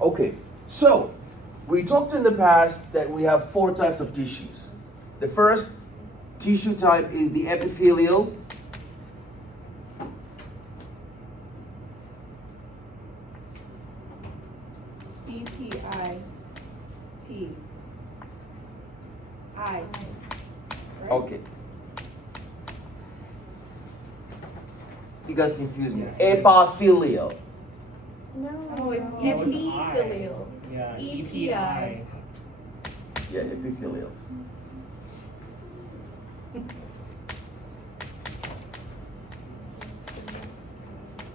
Okay, so we talked in the past that we have four types of tissues. The first tissue type is the epithelial. EPIT. Okay. You guys confuse me. Epithelial. No, it's No, it's epithelial. Yeah, EPI. Yeah, epithelial.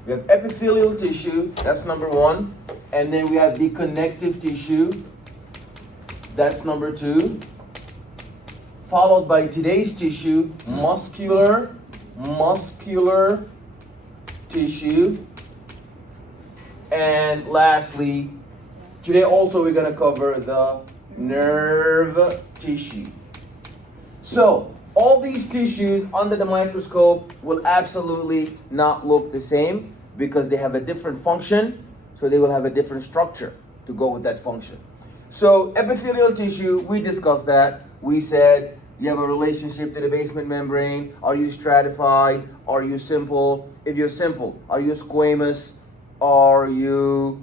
We have epithelial tissue, that's number one. And then we have the connective tissue, that's number two. Followed by today's tissue, muscular tissue. And lastly, today also we're going to cover the nerve tissue. So, all these tissues under the microscope will absolutely not look the same because they have a different function, so they will have a different structure to go with that function. So, epithelial tissue, we discussed that. We said you have a relationship to the basement membrane. Are you stratified? Are you simple? If you're simple, are you squamous? Are you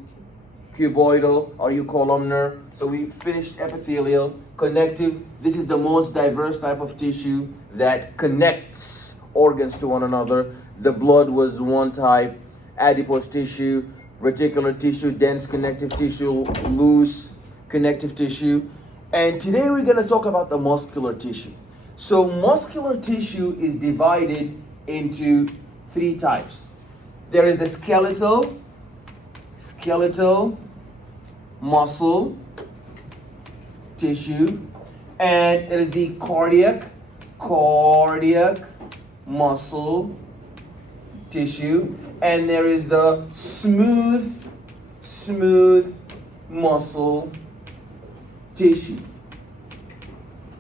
cuboidal? Are you columnar? So we finished epithelial. Connective, this is the most diverse type of tissue that connects organs to one another. The blood was one type, adipose tissue, reticular tissue, dense connective tissue, loose connective tissue. And today we're going to talk about the muscular tissue. So muscular tissue is divided into three types. There is the skeletal muscle tissue, and there is the cardiac muscle tissue, and there is the smooth muscle tissue.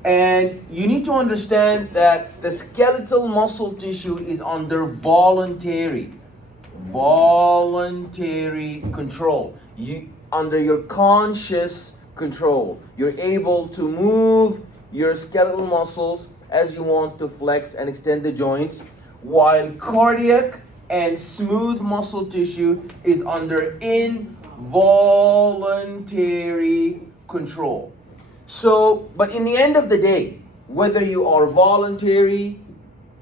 And you need to understand that the skeletal muscle tissue is under voluntary control. Under your conscious control, you're able to move your skeletal muscles as you want to flex and extend the joints, while cardiac and smooth muscle tissue is under involuntary control. So, but in the end of the day, whether you are voluntary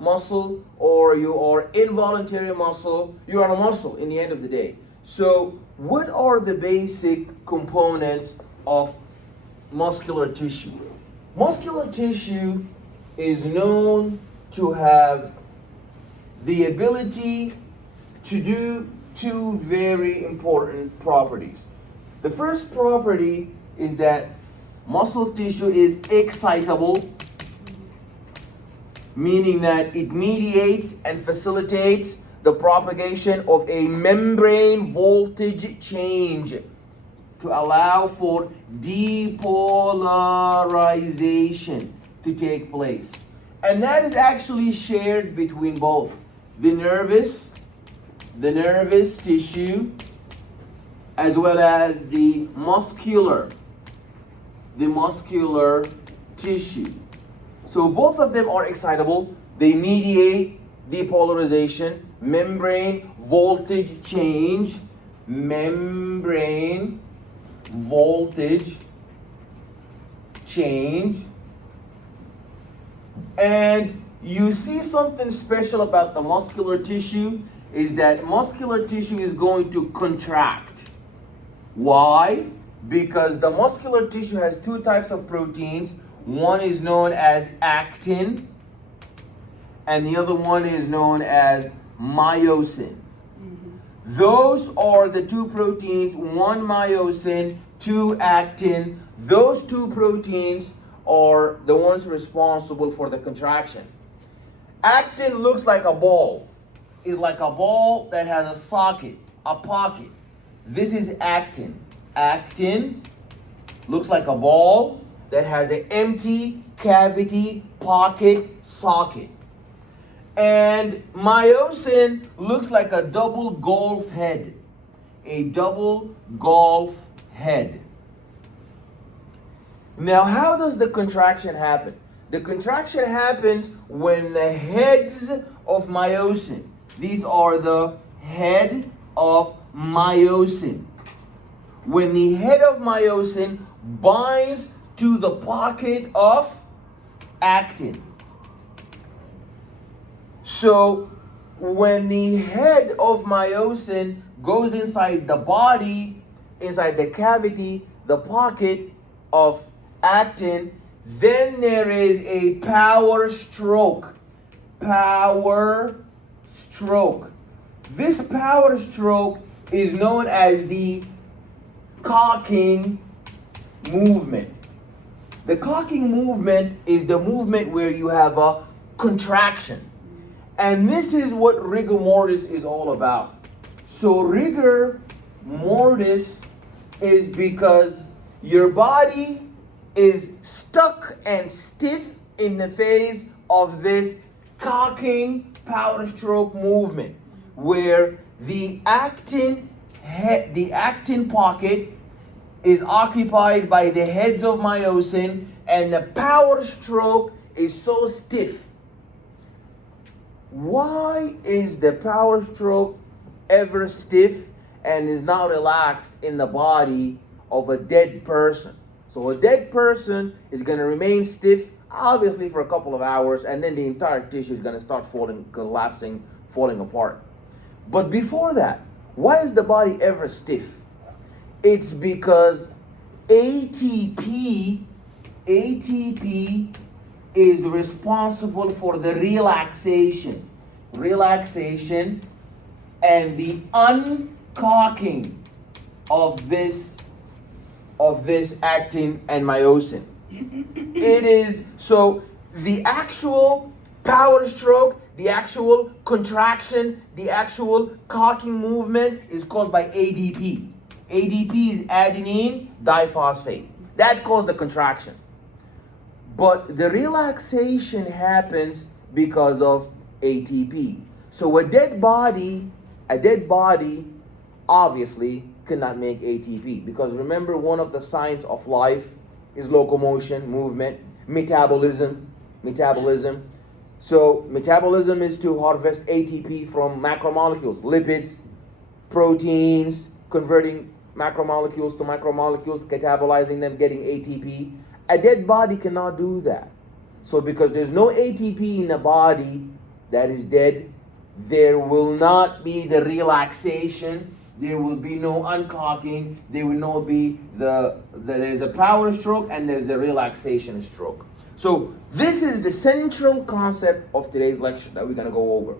muscle or you are involuntary muscle, you are a muscle in the end of the day. So, what are the basic components of muscular tissue? Muscular tissue is known to have the ability to do two very important properties. The first property is that muscle tissue is excitable, meaning that it mediates and facilitates the propagation of a membrane voltage change to allow for depolarization to take place. And that is actually shared between both the nervous tissue as well as the muscular tissue. So both of them are excitable. They mediate depolarization, membrane voltage change, And you see something special about the muscular tissue is that muscular tissue is going to contract. Why? Because the muscular tissue has two types of proteins. One is known as actin, and the other one is known as myosin. Those are the two proteins, one myosin, two actin. Those two proteins are the ones responsible for the contraction. Actin looks like a ball. It's like a ball that has a socket, a pocket. This is actin. Actin looks like a ball that has an empty cavity, pocket, socket. And myosin looks like a double golf head. A double golf head. Now, how does the contraction happen? The contraction happens when the heads of myosin, these are the head of myosin. When the head of myosin binds to the pocket of actin. So when the head of myosin goes inside the body, inside the cavity, the pocket of actin, then there is a power stroke. Power stroke. This power stroke is known as the cocking movement. The cocking movement is the movement where you have a contraction. And this is what rigor mortis is all about. So rigor mortis is because your body is stuck and stiff in the phase of this cocking power stroke movement, where the actin pocket is occupied by the heads of myosin, and the power stroke is so stiff. Why is the power stroke ever stiff and is not relaxed in the body of a dead person? So a dead person is going to remain stiff, obviously, for a couple of hours, and then the entire tissue is going to start collapsing, falling apart. But before that, why is the body ever stiff? It's because ATP is responsible for the relaxation and the uncocking of this actin and myosin. It is so the actual power stroke, the actual contraction, the actual cocking movement is caused by ADP. ADP is adenine diphosphate. That caused the contraction. But the relaxation happens because of ATP. So a dead body obviously cannot make ATP, because remember, one of the signs of life is locomotion, movement, metabolism. So metabolism is to harvest ATP from macromolecules, lipids, proteins, converting macromolecules to micromolecules, catabolizing them, getting ATP. A dead body cannot do that. So because there's no ATP in the body that is dead, there will not be the relaxation, there will be no uncocking, there will not be there's a power stroke and there's a relaxation stroke. So this is the central concept of today's lecture that we're going to go over.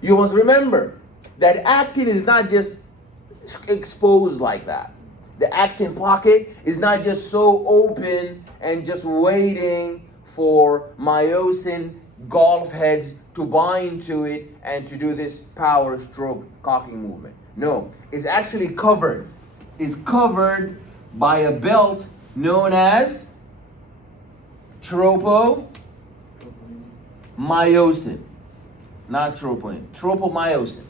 You must remember that actin is not just exposed like that. The actin pocket is not just so open and just waiting for myosin golf heads to bind to it and to do this power stroke cocking movement. No, it's actually covered. It's covered by a belt known as tropomyosin. Not troponin, tropomyosin.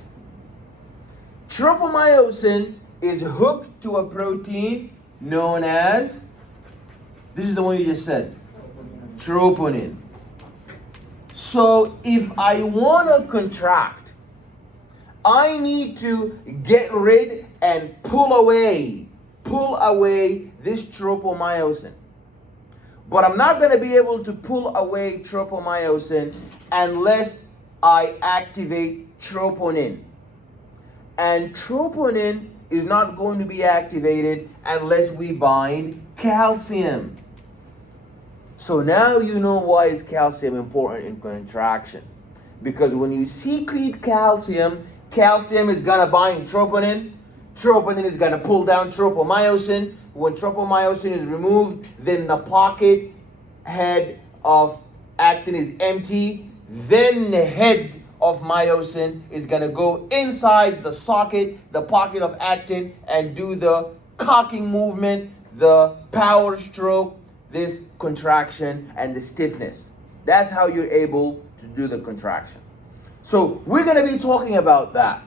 Tropomyosin is hooked to a protein known as, this is the one you just said, troponin. So if I want to contract, I need to get rid and pull away this tropomyosin. But I'm not going to be able to pull away tropomyosin unless I activate troponin. And troponin is not going to be activated unless we bind calcium. So now you know why is calcium important in contraction. Because when you secrete calcium, calcium is going to bind troponin. Troponin is going to pull down tropomyosin. When tropomyosin is removed, then the pocket head of actin is empty. Then the head of myosin is going to go inside the socket, the pocket of actin, and do the cocking movement, the power stroke, this contraction, and the stiffness. That's how you're able to do the contraction. So we're going to be talking about that.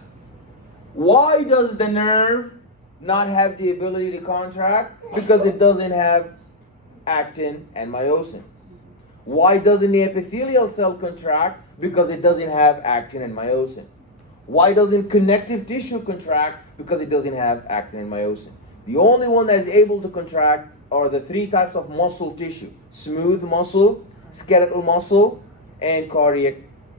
Why does the nerve not have the ability to contract? Because it doesn't have actin and myosin. Why doesn't the epithelial cell contract? Because it doesn't have actin and myosin. Why doesn't connective tissue contract? Because it doesn't have actin and myosin. The only one that is able to contract are the three types of muscle tissue: smooth muscle, skeletal muscle, and cardiac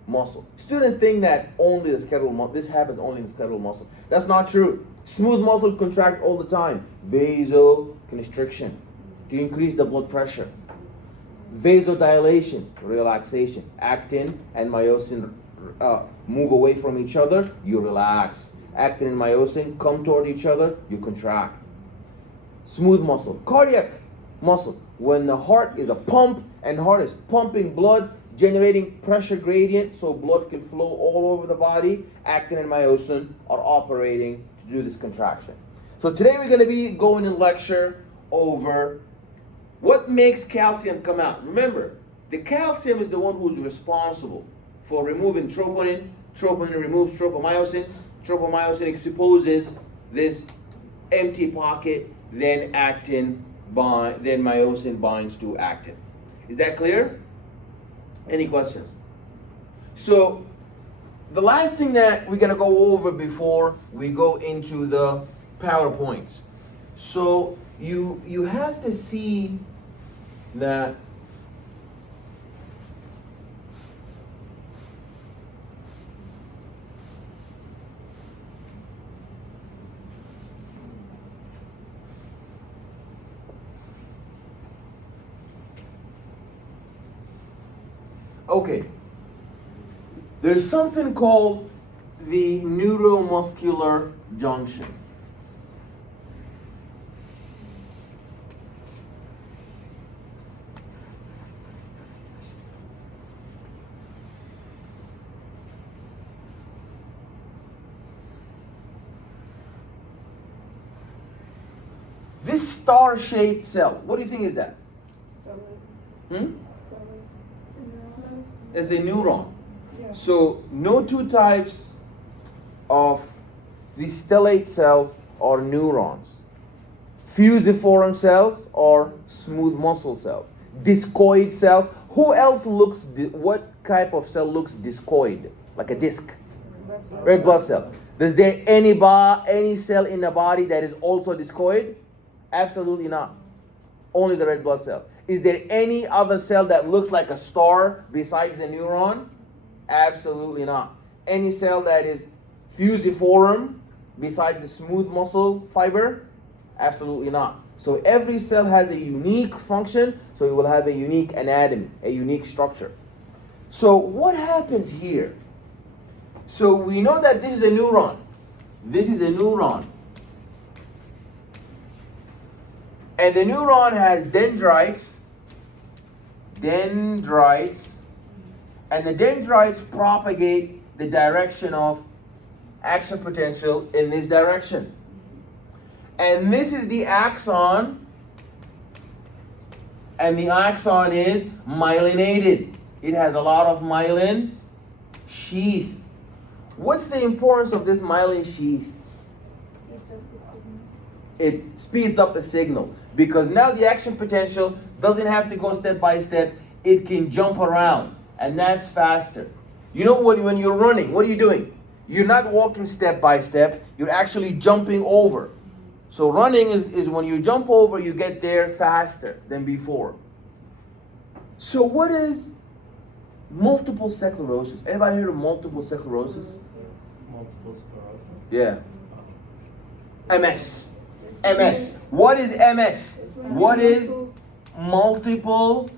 muscle. Students think that only the skeletal muscle, this happens only in the skeletal muscle. That's not true. Smooth muscle contract all the time. Vasoconstriction, to increase the blood pressure. Vasodilation, relaxation. Actin and myosin move away from each other, you relax. Actin and myosin come toward each other, you contract. Smooth muscle. Cardiac muscle, when the heart is a pump and heart is pumping blood, generating pressure gradient so blood can flow all over the body, actin and myosin are operating to do this contraction. So today we're going to be going to lecture over what makes calcium come out. Remember, the calcium is the one who's responsible for removing troponin. Troponin removes tropomyosin. Tropomyosin exposes this empty pocket, then then myosin binds to actin. Is that clear? Any questions? So the last thing that we're going to go over before we go into the PowerPoints. So you have to see that okay, there's something called the neuromuscular junction. This star-shaped cell, what do you think is that? It's a neuron. Yeah. So no two types of these stellate cells are neurons. Fusiform cells are smooth muscle cells. Discoid cells. Who else looks? What type of cell looks discoid, like a disc? Red blood cell. Is there any cell in the body that is also discoid? Absolutely not. Only the red blood cell. Is there any other cell that looks like a star besides a neuron? Absolutely not. Any cell that is fusiform besides the smooth muscle fiber? Absolutely not. So every cell has a unique function, so it will have a unique anatomy, a unique structure. So what happens here? So we know that this is a neuron. This is a neuron. And the neuron has dendrites, and the dendrites propagate the direction of action potential in this direction. And this is the axon, and the axon is myelinated. It has a lot of myelin sheath. What's the importance of this myelin sheath? It speeds up the signal, because now the action potential doesn't have to go step by step. It can jump around, and that's faster. You know what? When you're running, what are you doing? You're not walking step by step. You're actually jumping over. So running is when you jump over, you get there faster than before. So what is multiple sclerosis? Anybody heard of multiple sclerosis? Multiple sclerosis? Yeah. MS. MS. What is MS? What is multiple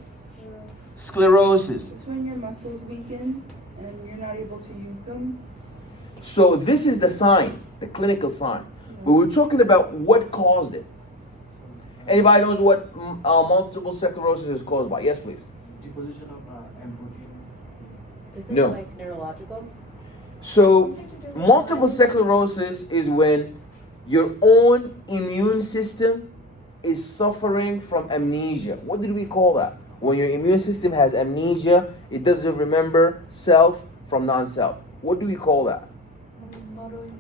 sclerosis? It's when your muscles weaken and you're not able to use them. So this is the sign, the clinical sign. But we're talking about what caused it. Anybody knows what multiple sclerosis is caused by? Yes, please. Deposition of M protein. Is it No. like neurological? So multiple sclerosis is when your own immune system is suffering from amnesia. What did we call that? When your immune system has amnesia, it doesn't remember self from non-self. What do we call that?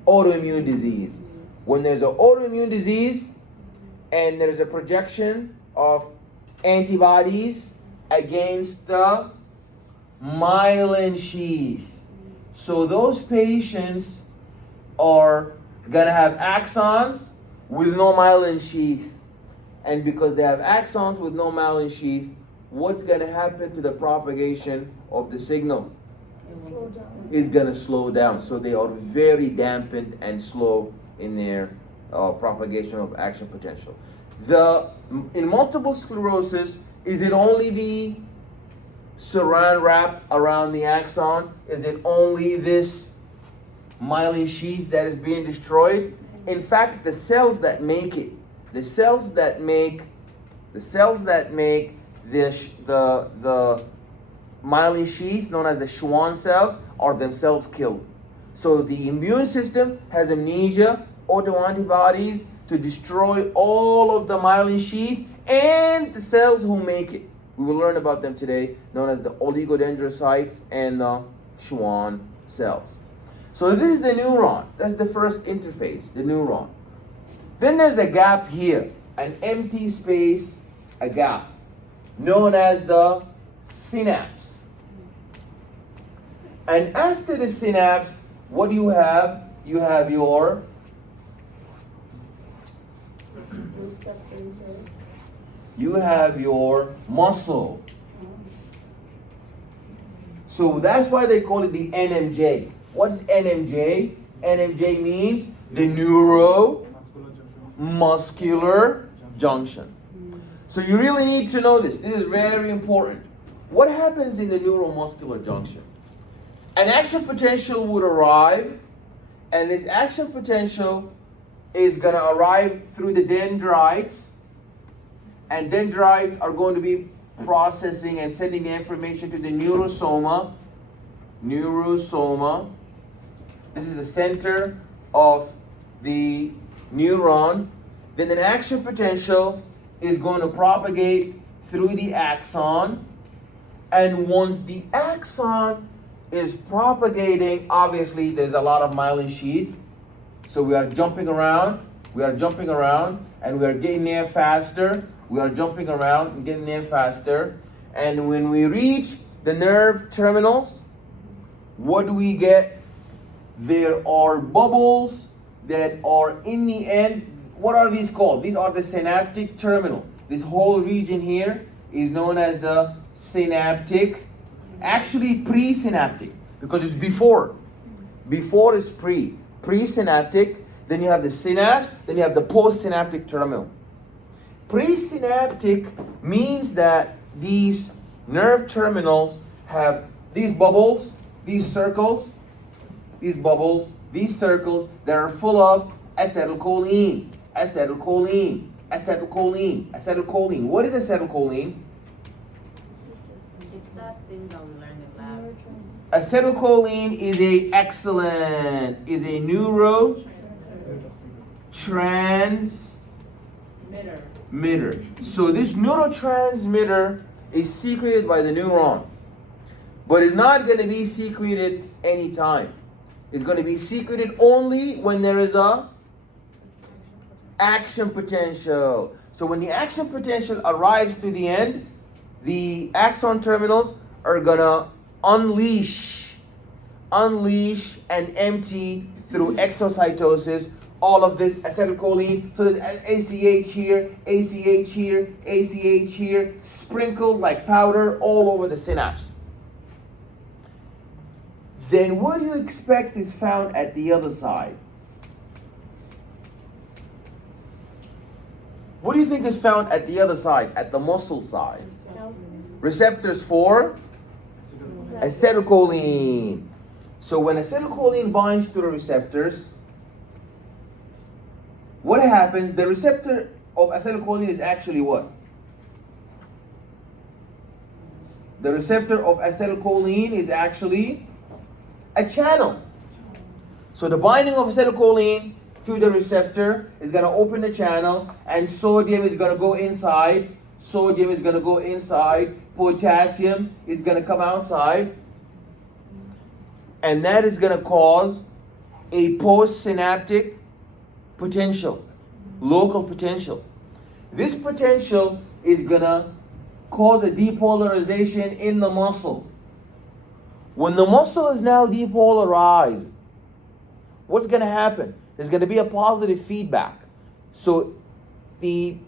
Autoimmune disease. When there's an autoimmune disease and there's a projection of antibodies against the myelin sheath. So those patients are gonna have axons with no myelin sheath. And because they have axons with no myelin sheath, what's gonna happen to the propagation of the signal? Slow down. Is gonna slow down. So they are very dampened and slow in their propagation of action potential. In multiple sclerosis, is it only the saran wrap around the axon? Is it only this myelin sheath that is being destroyed? In fact, the cells that make it, the cells that make the myelin sheath, known as the Schwann cells, are themselves killed. So the immune system has amnesia, autoantibodies to destroy all of the myelin sheath and the cells who make it. We will learn about them today, known as the oligodendrocytes and the Schwann cells. So this is the neuron. That's the first interface, the neuron. Then there's a gap here, an empty space, a gap, known as the synapse. And after the synapse, what do you have? You have your Receptors, right? muscle. So that's why they call it the NMJ. What's NMJ? NMJ means the neuromuscular junction. So you really need to know this. This is very important. What happens in the neuromuscular junction? An action potential would arrive, and this action potential is going to arrive through the dendrites, and dendrites are going to be processing and sending the information to the neurosoma. This is the center of the neuron. Then an action potential is going to propagate through the axon, and once the axon is propagating, obviously there's a lot of myelin sheath, so we are jumping around, and we are getting there faster. We are jumping around and getting there faster. And when we reach the nerve terminals, what do we get? There are bubbles that are in the end. What are these called? These are the synaptic terminal. This whole region here is known as the synaptic, actually presynaptic, because it's before. Before is presynaptic, then you have the synapse, then you have the postsynaptic terminal. Presynaptic means that these nerve terminals have these bubbles, these circles, these circles that are full of acetylcholine. What is acetylcholine? It's that thing that we learned in lab. Acetylcholine is a neurotransmitter. So this neurotransmitter is secreted by the neuron, but it's not going to be secreted anytime. It's going to be secreted only when there is a action potential. So when the action potential arrives to the end, the axon terminals are going to unleash and empty through exocytosis all of this acetylcholine. So there's ACH here, ACH here, ACH here, sprinkled like powder all over the synapse. Then what do you expect is found at the other side? What do you think is found at the other side, at the muscle side? Receptors for acetylcholine. So when acetylcholine binds to the receptors, what happens? The receptor of acetylcholine is actually what? The receptor of acetylcholine is actually a channel. So the binding of acetylcholine to the receptor is going to open the channel, and sodium is going to go inside. Potassium is going to come outside. And that is going to cause a postsynaptic potential, local potential. This potential is gonna cause a depolarization in the muscle. When the muscle is now depolarized, what's gonna happen? There's gonna be a positive feedback. So the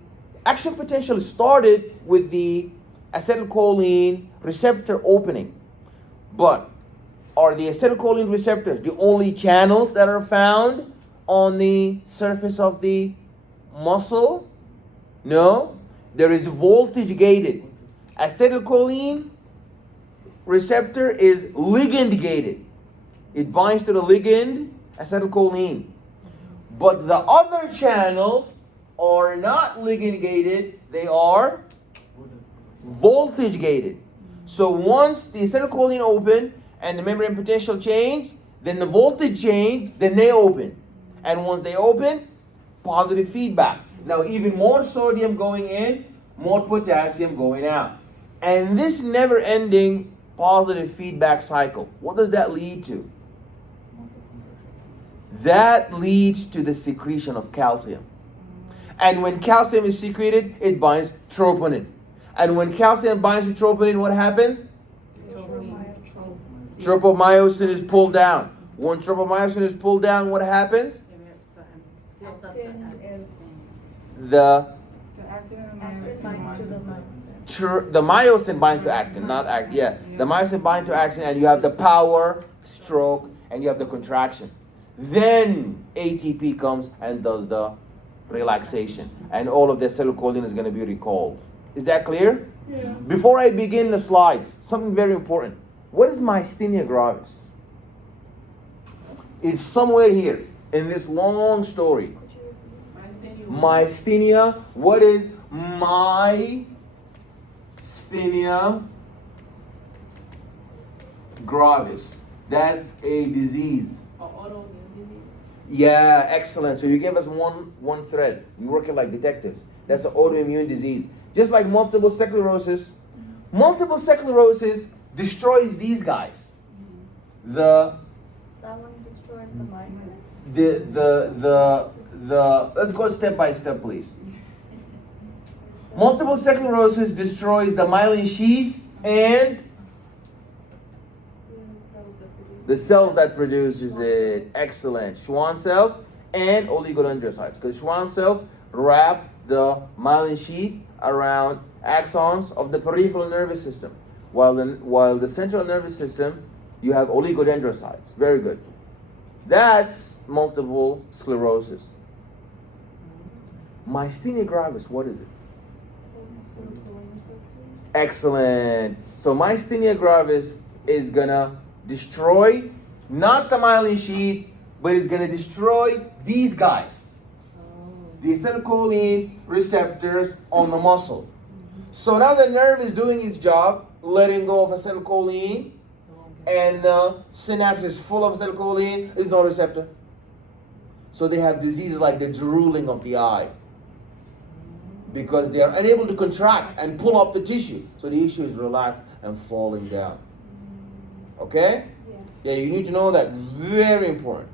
action potential started with the acetylcholine receptor opening. But are the acetylcholine receptors the only channels that are found on the surface of the muscle? No. There is voltage gated. Acetylcholine receptor is ligand gated. It binds to the ligand acetylcholine. But the other channels are not ligand gated, they are voltage gated. So once the acetylcholine open and the membrane potential change, then the voltage change, then they open. And once they open, positive feedback. Now even more sodium going in, more potassium going out. And this never ending positive feedback cycle, what does that lead to? That leads to the secretion of calcium. And when calcium is secreted, it binds troponin. And when calcium binds to troponin, what happens? Tropomyosin is pulled down. When tropomyosin is pulled down, what happens? Actin is The actin binds to the myosin. the myosin binds to actin, not actin. Yeah, the myosin binds to actin, and you have the power stroke, and you have the contraction. Then ATP comes and does the relaxation, and all of the acetylcholine is going to be recalled. Is that clear? Yeah. Before I begin the slides, something very important. What is myasthenia gravis? It's somewhere here in this long story. Myasthenia. What is myasthenia gravis? That's a disease. Autoimmune disease. Yeah, excellent. So you gave us one thread. You're working like detectives. That's an autoimmune disease. Just like multiple sclerosis. Multiple sclerosis destroys these guys. The That one destroys the myosin. let's go step by step, please. Multiple sclerosis destroys the myelin sheath and the cells that produces it. Excellent. Schwann cells and oligodendrocytes. Because Schwann cells wrap the myelin sheath around axons of the peripheral nervous system. While the central nervous system, you have oligodendrocytes. Very good. That's multiple sclerosis. Myasthenia gravis, what is it? Excellent. So myasthenia gravis is gonna destroy not the myelin sheath, but it's gonna destroy these guys. The acetylcholine receptors on the muscle. So now the nerve is doing its job, letting go of acetylcholine, and the synapse is full of acetylcholine, there's no receptor. So they have diseases like the drooling of the eye, because they are unable to contract and pull up the tissue. So the tissue is relaxed and falling down. Okay? Yeah, you need to know that. Very important.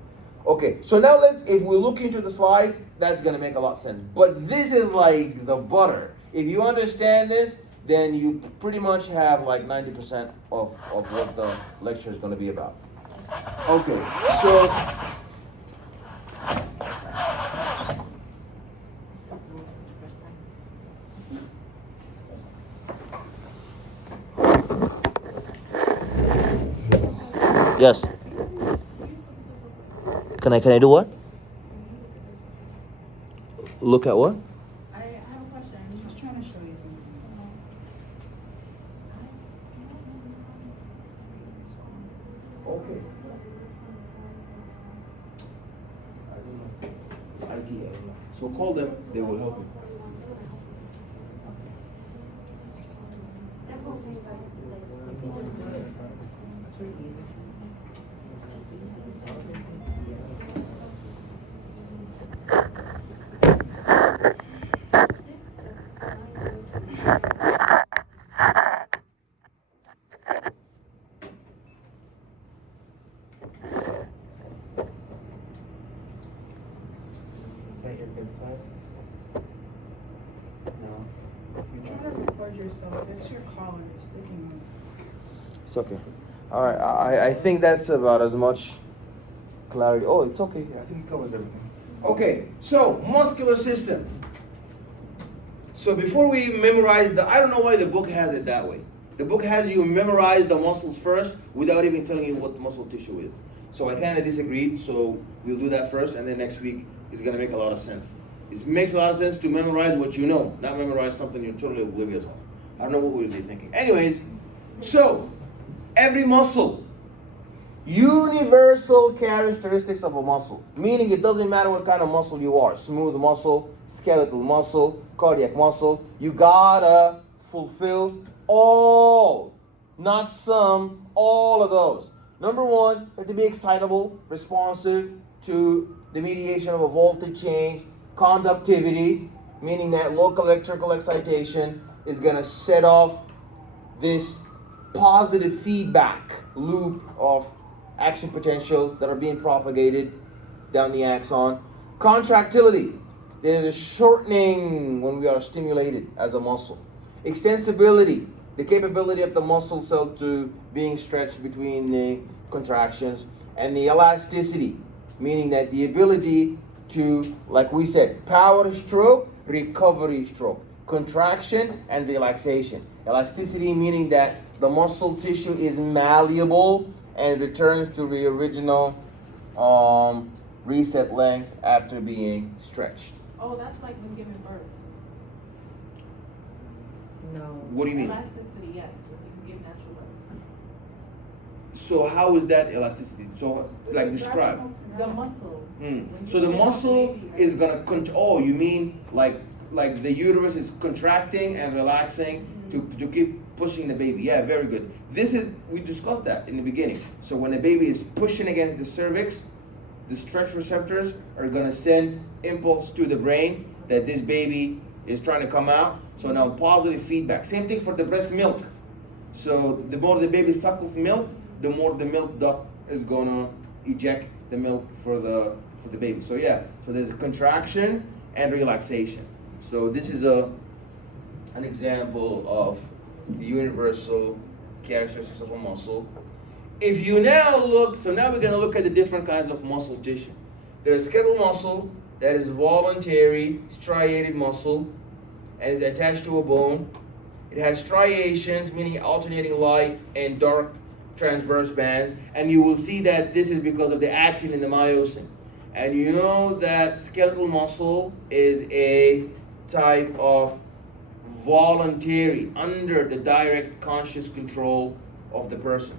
Okay, so now if we look into the slides, that's gonna make a lot of sense. But this is like the butter. If you understand this, then you pretty much have like 90% of what the lecture is gonna be about. Okay, so yes. Can I do what? Look at what? I have a question. I'm just trying to show you something. Okay. ITA. So call them, they will help you. towards yourself. It's your collar. It's sticking out. It's okay. All right. I think that's about as much clarity. Oh, it's okay. I think it covers everything. Okay. So muscular system. So before we memorize I don't know why the book has it that way. The book has you memorize the muscles first without even telling you what the muscle tissue is. So I kind of disagreed. So we'll do that first, and then next week it's gonna make a lot of sense. It makes a lot of sense to memorize what you know, not memorize something you're totally oblivious of. I don't know what we'll be thinking. Anyways, so every muscle, universal characteristics of a muscle, meaning it doesn't matter what kind of muscle you are, smooth muscle, skeletal muscle, cardiac muscle, you gotta fulfill all, not some, all of those. Number one, you have to be excitable, responsive to the mediation of a voltage change, conductivity, meaning that local electrical excitation is going to set off this positive feedback loop of action potentials that are being propagated down the axon. Contractility, there is a shortening when we are stimulated as a muscle. Extensibility, the capability of the muscle cell to being stretched between the contractions. And the elasticity, meaning that the ability to, like we said, power stroke, recovery stroke, contraction and relaxation. Elasticity meaning that the muscle tissue is malleable and returns to the original reset length after being stretched. Oh, that's like when giving birth. No. What do you mean? Elasticity, yes, when you give natural birth. So how is that elasticity? So like describe. The muscle. when So you the give a muscle baby, is gonna oh, you mean like the uterus is contracting and relaxing to keep pushing the baby. Yeah, very good. We discussed that in the beginning. So when the baby is pushing against the cervix, the stretch receptors are gonna send impulse to the brain that this baby is trying to come out. So now positive feedback. Same thing for the breast milk. So the more the baby suckles milk, the more the milk duct is gonna eject the milk for the baby. So yeah, so there's a contraction and relaxation. So this is an example of the universal characteristics of a muscle. If you now look, so now we're gonna look at the different kinds of muscle tissue. There's skeletal muscle that is voluntary striated muscle and is attached to a bone. It has striations, meaning alternating light and dark transverse bands, and you will see that this is because of the actin and the myosin. And you know that skeletal muscle is a type of voluntary, under the direct conscious control of the person.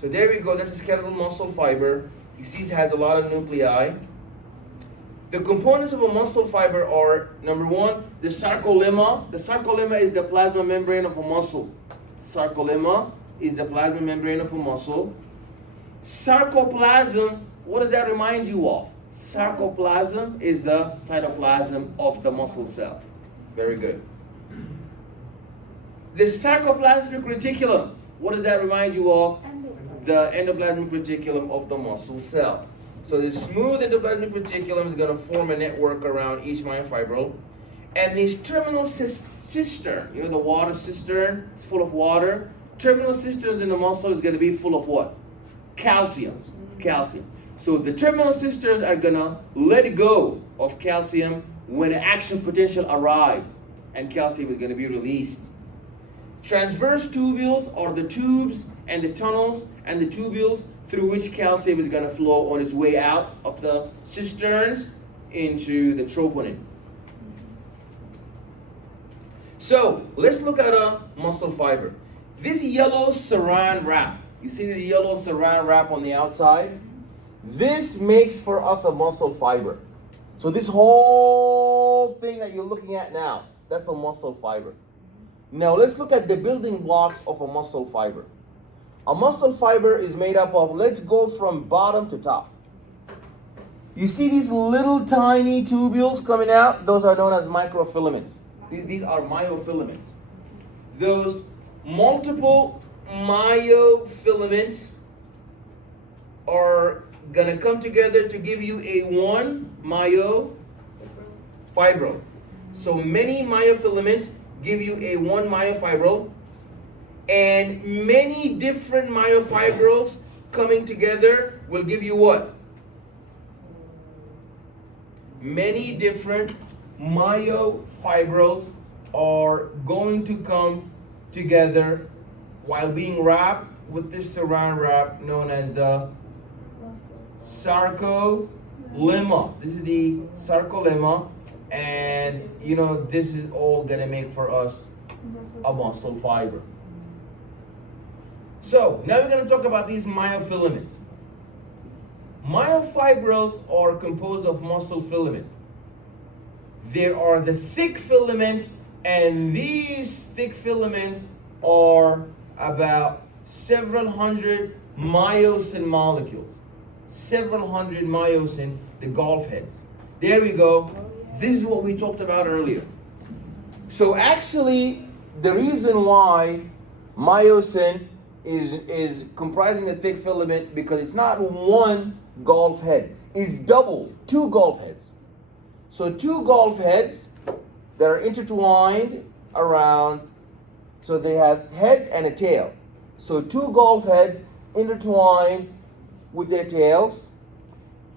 So there we go, that's a skeletal muscle fiber. You see it has a lot of nuclei. The components of a muscle fiber are, number one, the sarcolemma. The sarcolemma is the plasma membrane of a muscle. Sarcolemma is the plasma membrane of a muscle. Sarcoplasm, what does that remind you of? Sarcoplasm is the cytoplasm of the muscle cell. Very good. The sarcoplasmic reticulum, what does that remind you of? The endoplasmic reticulum of the muscle cell. So the smooth endoplasmic reticulum is going to form a network around each myofibril. And this terminal cistern, you know the water cistern, it's full of water. Terminal cisterns in the muscle is going to be full of what? Calcium. Calcium. So the terminal cisterns are going to let go of calcium when an action potential arrives, and calcium is going to be released. Transverse tubules are the tubes and the tunnels and the tubules through which calcium is going to flow on its way out of the cisterns into the troponin. So let's look at a muscle fiber. This yellow saran wrap, you see the yellow saran wrap on the outside? This makes for us a muscle fiber. So this whole thing that you're looking at now, that's a muscle fiber. Now let's look at the building blocks of a muscle fiber. A muscle fiber is made up of, let's go from bottom to top. You see these little tiny tubules coming out? Those are known as microfilaments. These are myofilaments. Those multiple myofilaments are gonna come together to give you a one myofibril. So many myofilaments give you a one myofibril, and many different myofibrils coming together will give you what? Many different myofibrils are going to come together while being wrapped with this saran wrap known as the sarcolemma. This is the sarcolemma, and you know this is all gonna make for us a muscle fiber. So now we're gonna talk about these myofilaments. Myofibrils are composed of muscle filaments. There are the thick filaments, and these thick filaments are about several hundred myosin molecules. Several hundred myosin, the golf heads. There we go. This is what we talked about earlier. So actually, the reason why myosin is comprising the thick filament, because it's not one golf head, it's double, two golf heads. So two golf heads that are intertwined around, so they have head and a tail. So two golf heads intertwined with their tails,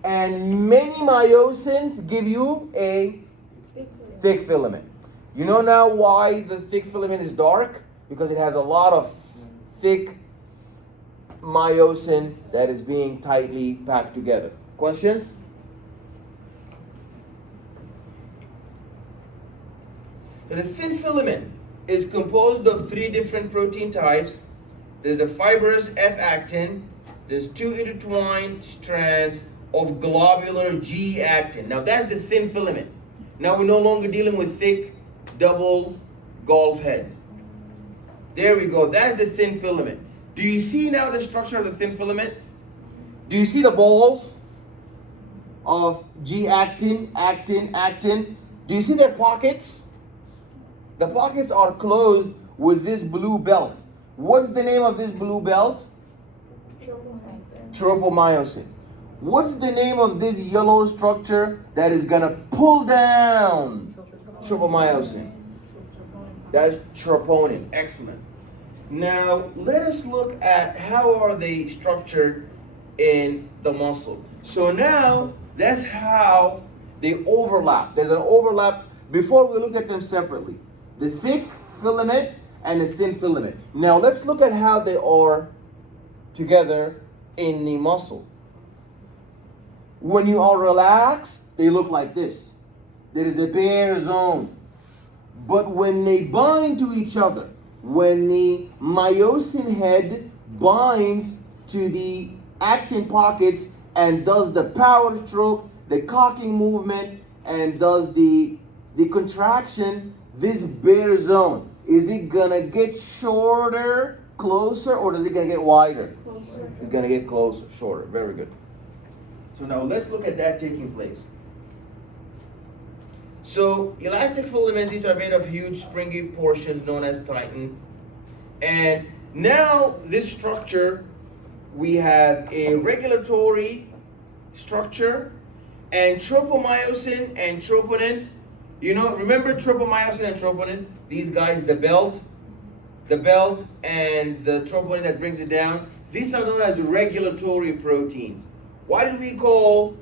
and many myosins give you a thick filament. You know now why the thick filament is dark? Because it has a lot of thick myosin that is being tightly packed together. Questions? The thin filament is composed of three different protein types. There's a fibrous F-actin, there's two intertwined strands of globular G-actin. Now that's the thin filament. Now we're no longer dealing with thick double golf heads. There we go, that's the thin filament. Do you see now the structure of the thin filament? Do you see the balls of G-actin, actin, actin? Do you see their pockets? The pockets are closed with this blue belt. What's the name of this blue belt? Tropomyosin. What's the name of this yellow structure that is gonna pull down tropomyosin? That's troponin. Excellent. Now let us look at how are they structured in the muscle. So now that's how they overlap. There's an overlap before we look at them separately. The thick filament and the thin filament. Now let's look at how they are together in the muscle. When you are relaxed, they look like this. There is a bare zone. But when they bind to each other, when the myosin head binds to the actin pockets and does the power stroke, the cocking movement, and does the contraction, this bare zone, is it gonna get shorter, closer, or is it gonna get wider? Closer. It's gonna get closer, shorter. Very good. So now let's look at that taking place. So elastic filament, these are made of huge springy portions known as titin. And now this structure, we have a regulatory structure, and tropomyosin and troponin. You know, remember tropomyosin and troponin? These guys, the belt and the troponin that brings it down. These are known as regulatory proteins. Why do we call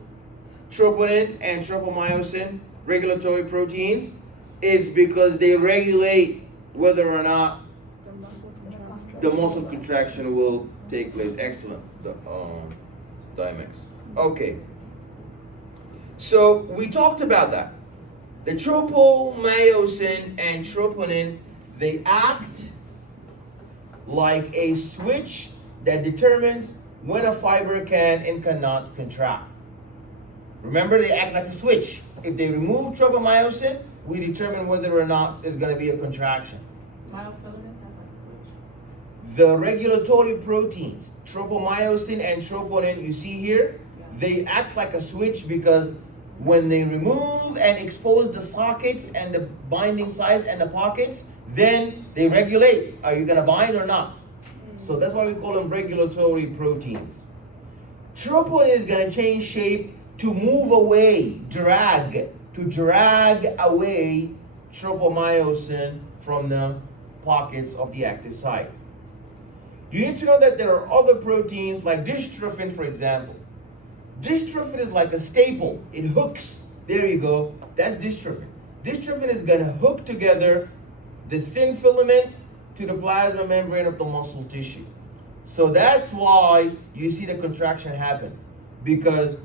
troponin and tropomyosin regulatory proteins? It's because they regulate whether or not the muscle contraction will take place. Excellent, Dimex. Okay. So we talked about that. The tropomyosin and troponin, they act like a switch that determines when a fiber can and cannot contract. Remember, they act like a switch. If they remove tropomyosin, we determine whether or not there's going to be a contraction. Myofilaments have like a switch. The regulatory proteins, tropomyosin and troponin, you see here, they act like a switch because when they remove and expose the sockets and the binding sites and the pockets, then they regulate. Are you going to bind or not? So that's why we call them regulatory proteins. Troponin is going to change shape to move away, to drag away tropomyosin from the pockets of the active site. You need to know that there are other proteins like dystrophin, for example. Dystrophin is like a staple. It hooks. There you go. That's dystrophin. Dystrophin is going to hook together the thin filament to the plasma membrane of the muscle tissue. So that's why you see the contraction happen. Because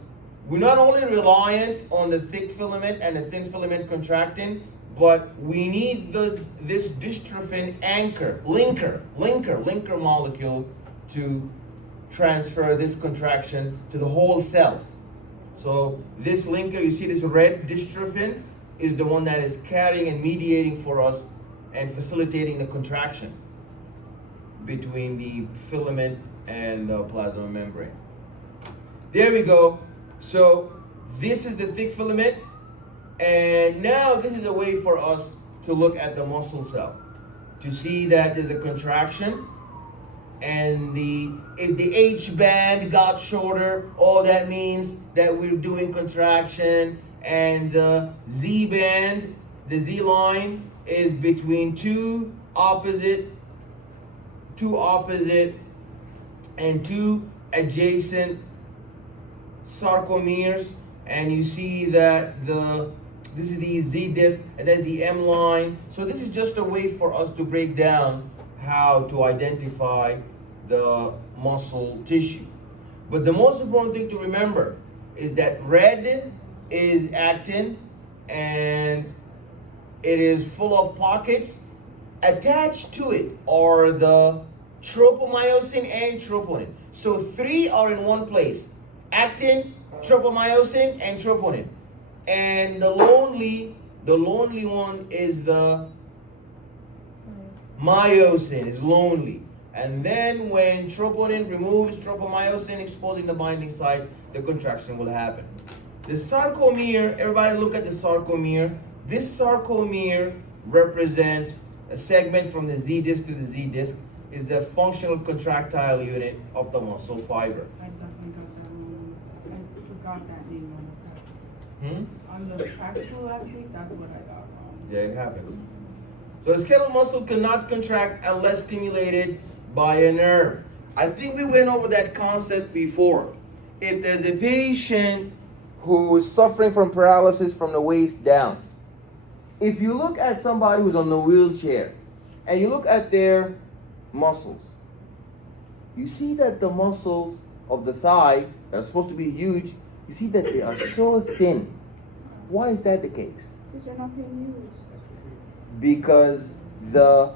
we're not only reliant on the thick filament and the thin filament contracting, but we need this dystrophin linker molecule to transfer this contraction to the whole cell. So this linker, you see this red dystrophin, is the one that is carrying and mediating for us and facilitating the contraction between the filament and the plasma membrane. There we go. So this is the thick filament, and now this is a way for us to look at the muscle cell to see that there's a contraction, and if the H band got shorter, all that means that we're doing contraction, and the Z band, the Z line, is between two opposite and two adjacent sarcomeres, and you see that this is the Z disc and that's the M line. So this is just a way for us to break down how to identify the muscle tissue. But the most important thing to remember is that red is actin, and it is full of pockets. Attached to it are the tropomyosin and troponin. So three are in one place: actin, tropomyosin, and troponin. And the lonely one is the myosin, is lonely. And then when troponin removes tropomyosin, exposing the binding site, the contraction will happen. The sarcomere, everybody look at the sarcomere. This sarcomere represents a segment from the Z disc to the Z disc, is the functional contractile unit of the muscle fiber. I definitely got that wrong. I forgot that name on On the practical last week, that's what I got wrong. Yeah, it happens. So the skeletal muscle cannot contract unless stimulated by a nerve. I think we went over that concept before. If there's a patient who is suffering from paralysis from the waist down, if you look at somebody who's on the wheelchair and you look at their muscles, you see that the muscles of the thigh that are supposed to be huge, you see that they are so thin. Why is that the case? Because they're not being used. Because the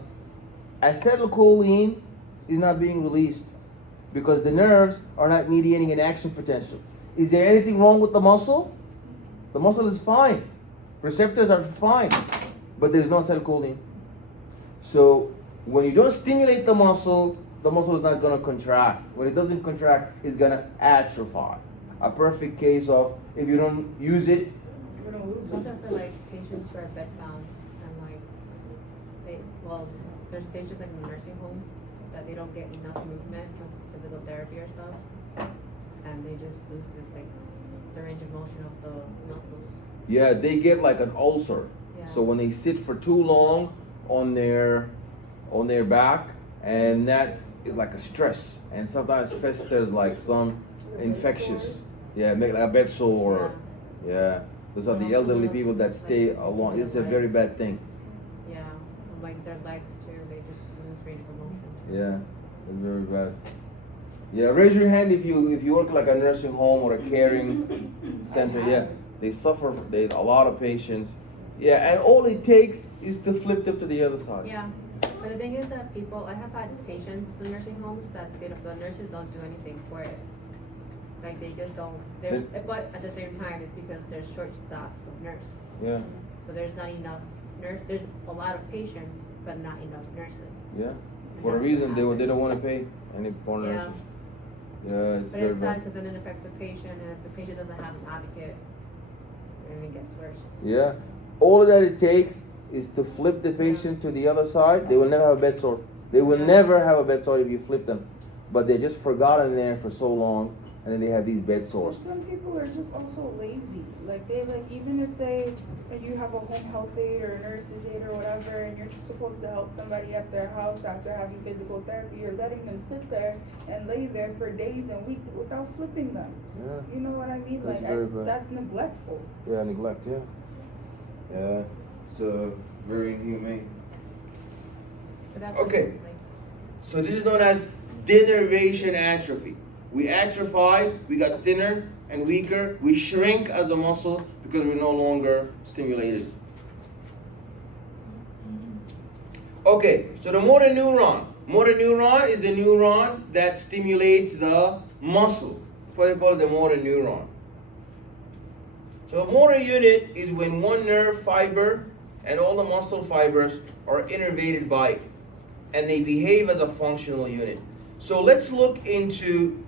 acetylcholine is not being released, because the nerves are not mediating an action potential. Is there anything wrong with the muscle? The muscle is fine. Receptors are fine, but there's no acetylcholine. So when you don't stimulate the muscle is not going to contract. When it doesn't contract, it's going to atrophy. A perfect case of, if you don't use it, You're gonna lose Those it. are for like patients who are bedbound and like there's patients like in the nursing home that they don't get enough movement from physical therapy or stuff, and they just lose the range of motion of the muscles. yeah, they get like an ulcer. Yeah. So when they sit for too long on their back, and that is like a stress, and sometimes festers like some infectious, make like a bed sore. Yeah, those are the elderly people that stay along. It's a very bad thing. Yeah, like their legs too, they just lose range of motion. Yeah, it's very bad. Yeah, raise your hand if you work like a nursing home or a caring center. Yeah, they suffer. A lot of patients. Yeah, and all it takes is to flip them to the other side. Yeah, but the thing is that I have had patients in nursing homes that the nurses don't do anything for it. Like they just don't. But at the same time, it's because there's short staff of nurse. Yeah, So there's not enough nurse. There's a lot of patients, but not enough nurses. yeah. For a reason, they don't want to pay any more Yeah. nurses. Yeah, it's But very it's sad bad. because then it affects the patient, and if the patient doesn't have an advocate, it even gets worse. Yeah, all that it takes is to flip the patient to the other side. They will never have a bed sore. They will Yeah. never have a bed sore if you flip them. But they're just forgotten there for so long, and then they have these bed sores. Some people are just also lazy. Like even if you have a home health aide or a nurse's aide or whatever, and you're supposed to help somebody at their house after having physical therapy, you're letting them sit there and lay there for days and weeks without flipping them. Yeah. You know what I mean? That's very bad. That's neglectful. Yeah, neglect. Yeah. Yeah. So very inhumane. But that's Okay. like- So this is known as denervation atrophy. We atrophied, we got thinner and weaker, we shrink as a muscle because we're no longer stimulated. Okay, so the motor neuron. Motor neuron is the neuron that stimulates the muscle. That's why they call it the motor neuron. So a motor unit is when one nerve fiber and all the muscle fibers are innervated by it, and they behave as a functional unit. So let's look into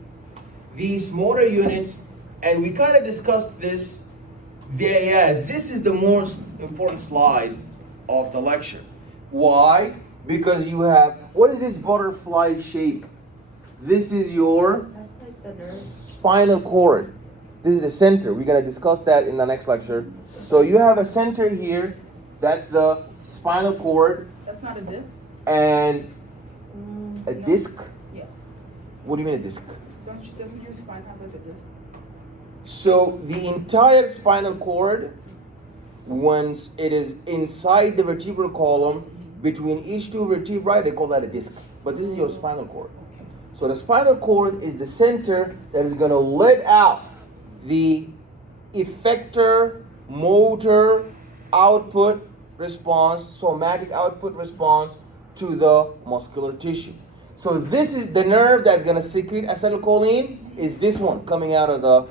these motor units, and we kind of discussed this. This is the most important slide of the lecture. Why? Because you have, what is this butterfly shape? This is your That's like the nerve. spinal cord. This is the center. We're going to discuss that in the next lecture. So you have a center here. That's the spinal cord. That's not a disc. And a No. disc? Yeah. What do you mean a disc? Doesn't your spine have like a disc? So the entire spinal cord, once it is inside the vertebral column, between each two vertebrae, they call that a disc. But this is your spinal cord. Okay. So the spinal cord is the center that is going to let out the effector motor output response, somatic output response to the muscular tissue. So this is the nerve that's going to secrete acetylcholine, is this one coming out of the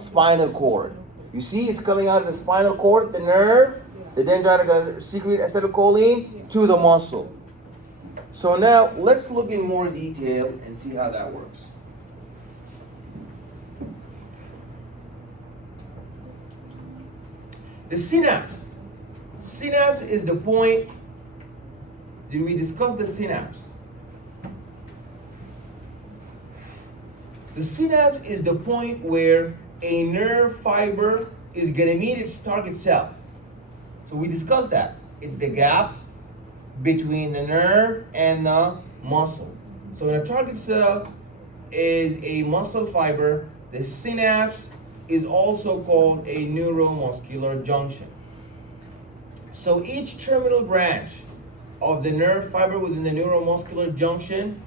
spinal cord. You see it's coming out of the spinal cord, the nerve, the dendrite are going to secrete acetylcholine to the muscle. So now let's look in more detail and see how that works. The synapse. Synapse is the point. Did we discuss the synapse? The synapse is the point where a nerve fiber is going to meet its target cell. So we discussed that. It's the gap between the nerve and the muscle. So when a target cell is a muscle fiber, the synapse is also called a neuromuscular junction. So each terminal branch of the nerve fiber within the neuromuscular junction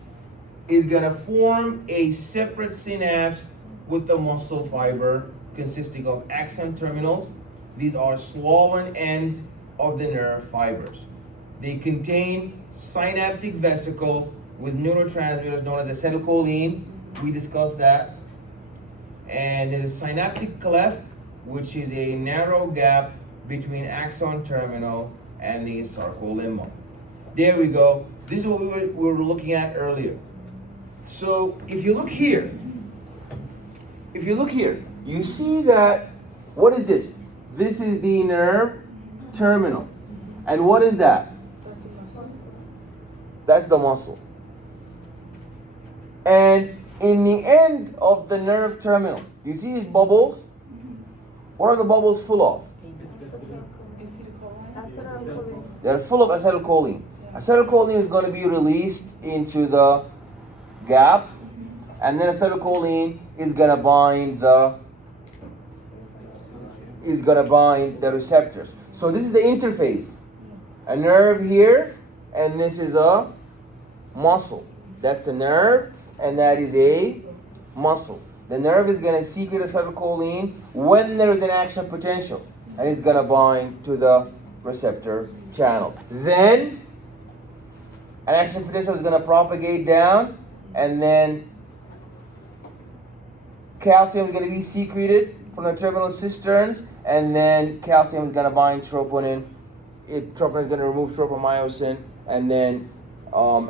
is going to form a separate synapse with the muscle fiber consisting of axon terminals. These are swollen ends of the nerve fibers. They contain synaptic vesicles with neurotransmitters known as acetylcholine. We discussed that. And there is synaptic cleft, which is a narrow gap between axon terminal and the sarcolemma. There we go. This is what we were looking at earlier. So if you look here, you see that, what is this? This is the nerve terminal. And what is that? That's the muscle. And in the end of the nerve terminal, you see these bubbles? What are the bubbles full of? Acetylcholine. They're full of acetylcholine. Acetylcholine is going to be released into the gap, and then acetylcholine is going to bind the receptors. So this is the interface. A nerve here, and this is a muscle. That's the nerve, and that is a muscle. The nerve is going to secrete acetylcholine when there is an action potential, and it's going to bind to the receptor channels. Then an action potential is going to propagate down, and then calcium is going to be secreted from the terminal cisterns, and then calcium is going to bind troponin. Troponin is going to remove tropomyosin, and then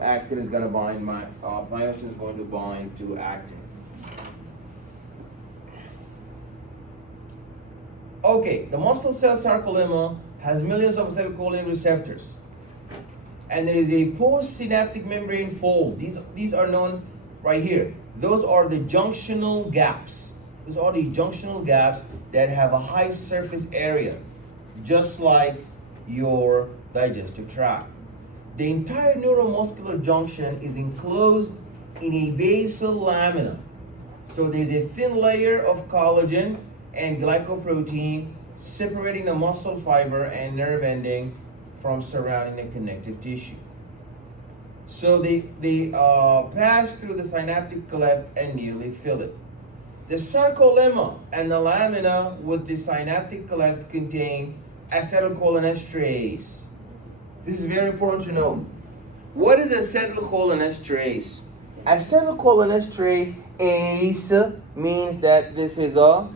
actin is going to bind, myosin is going to bind to actin. Okay, the muscle cell sarcolemma has millions of acetylcholine receptors. And there is a postsynaptic membrane fold. These are known right here. those are the junctional gaps. Those are the junctional gaps that have a high surface area, just like your digestive tract. The entire neuromuscular junction is enclosed in a basal lamina. So there's a thin layer of collagen and glycoprotein separating the muscle fiber and nerve ending from surrounding the connective tissue. So they pass through the synaptic cleft and nearly fill it. The sarcolemma and the lamina with the synaptic cleft contain acetylcholinesterase. This is very important to know. What is acetylcholinesterase? Acetylcholinesterase ACE means that this is a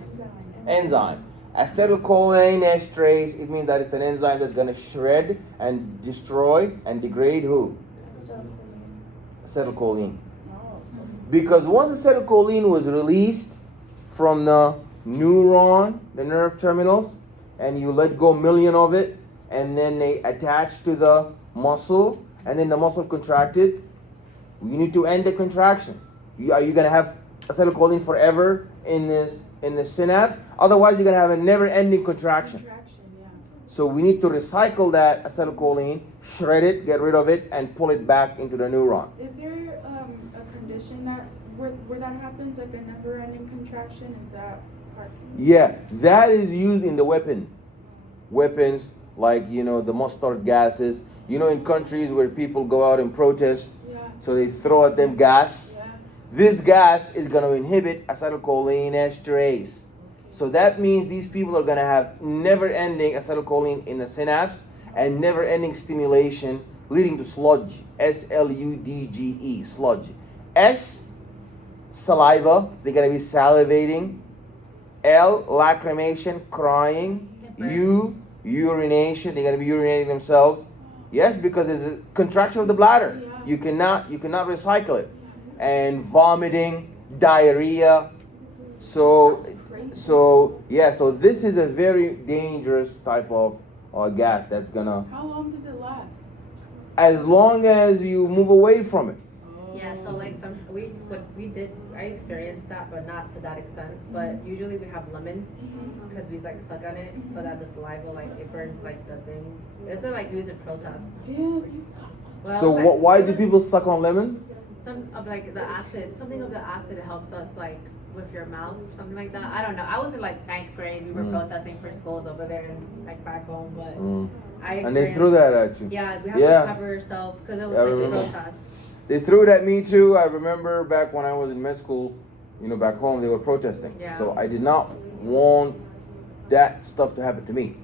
enzyme. Acetylcholinesterase, it means that it's an enzyme that's going to shred and destroy and degrade who? Acetylcholine. Because once acetylcholine was released from the neuron, the nerve terminals, and you let go 1,000,000 of it, and then they attach to the muscle, and then the muscle contracted, you need to end the contraction. Are you going to have acetylcholine forever in the synapse? Otherwise, you're going to have a never-ending contraction. Yeah. So we need to recycle that acetylcholine, shred it, get rid of it, and pull it back into the neuron. Is there a condition that where that happens, like a never-ending contraction? Is that Parkinson's? Yeah, that is used in the weapons like the mustard gases. In countries where people go out and protest, Yeah. so they throw at them gas. Yeah. This gas is going to inhibit acetylcholinesterase. So that means these people are going to have never-ending acetylcholine in the synapse and never-ending stimulation, leading to sludge. SLUDGE, sludge. S, saliva. They're going to be salivating. L, lacrimation, crying. U, urination. They're going to be urinating themselves. Yes, because there's a contraction of the bladder. Yeah. You cannot recycle it. And vomiting, diarrhea. So this is a very dangerous type of gas that's gonna. How long does it last? As long as you move away from it. Yeah, so like I experienced that, but not to that extent. But usually we have lemon because we like suck on it so that the saliva it burns the thing. It's like used in protest. Damn. Well, So like, why do people suck on lemon? something of the acid helps us with your mouth, something like that. I don't know. I was in 9th grade. We were protesting for schools over there and back home, but And they threw that at you. Yeah, we have to cover ourselves because it was a protest. They threw it at me too. I remember back when I was in med school, back home they were protesting. Yeah. So I did not want that stuff to happen to me.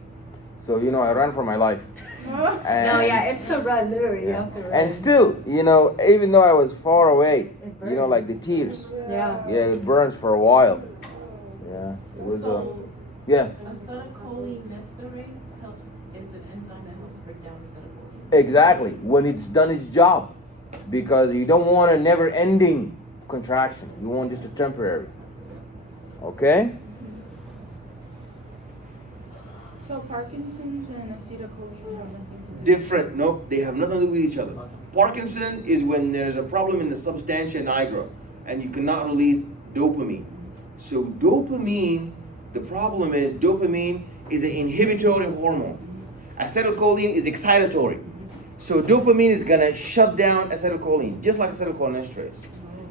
So I ran for my life. It's to run, literally. You have to run. And still, even though I was far away, It burns. like the tears. Yeah. Yeah, it burns for a while. Yeah, it was yeah. Acetylcholinesterase is an enzyme that helps break down acetylcholine. Exactly. When it's done its job. Because you don't want a never-ending contraction. You want just a temporary. Okay? So Parkinson's and acetylcholine have nothing to do. Different. Nope, they have nothing to do with each other. Parkinson is when there's a problem in the substantia nigra and you cannot release dopamine. So dopamine, the problem is dopamine is an inhibitory hormone. Acetylcholine is excitatory. So dopamine is gonna shut down acetylcholine, just like acetylcholinesterase.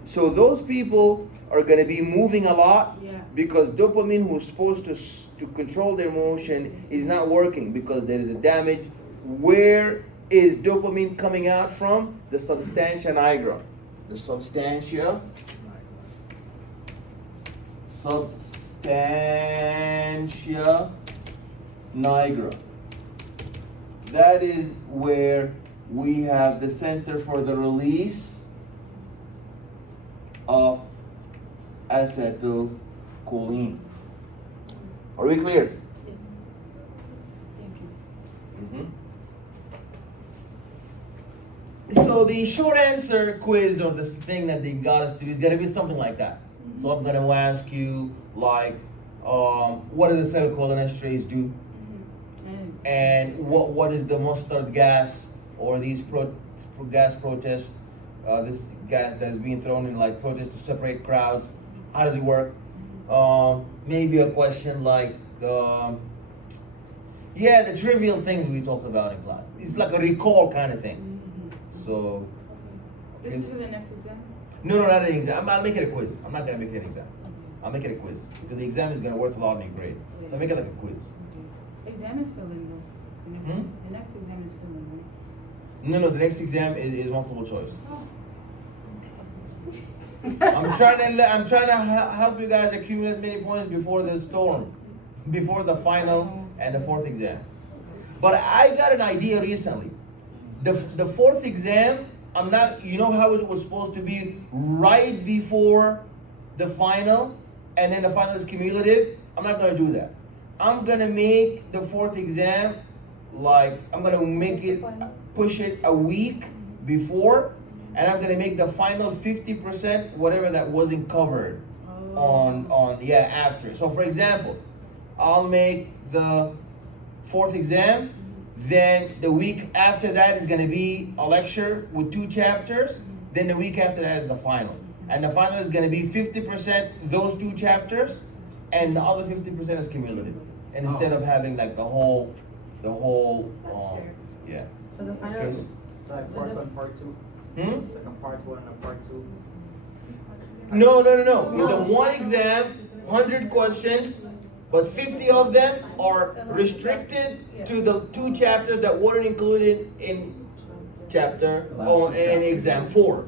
So those people are gonna be moving a lot because dopamine, who's supposed to control their motion, is not working because there is a damage. Where is dopamine coming out from? The substantia nigra. The substantia nigra. That is where we have the center for the release of acetylcholine. Are we clear? Yes. Thank you. So the short answer quiz or this thing that they got us to is gonna be something like that. So I'm gonna ask you what does acetylcholinesterase do? And what is the mustard gas or these gas protests this gas that's being thrown in like protests to separate crowds. How does it work? Maybe a question like, yeah, the trivial things we talked about in class. It's like a recall kind of thing. So, This is for the next exam? no, not an exam. I'll make it a quiz. I'm not gonna make it an exam. I'll make it a quiz because the exam is gonna worth a lot in your grade. I'll make it like a quiz. Exam is filling though. The next exam is filling, right? No, the next exam is multiple choice. I'm trying to help you guys accumulate many points before the storm, before the final and the fourth exam. But I got an idea recently. The fourth exam, I'm not. You know how it was supposed to be right before the final, and then the final is cumulative. I'm not gonna do that. I'm gonna make the fourth exam like I'm gonna make it push it a week before, and I'm gonna make the final 50% whatever that wasn't covered on after. So for example, I'll make the fourth exam, then the week after that is gonna be a lecture with 2 chapters, then the week after that is the final. And the final is gonna be 50% those 2 chapters, and the other 50% is cumulative. And instead of having like the whole yeah. So the final. Okay. So like part 1, part 2. Hmm? Like a part 1 and a part 2. No. It's a one exam, 100 questions, but 50 of them are restricted to the 2 chapters that weren't included in chapter or in exam 4.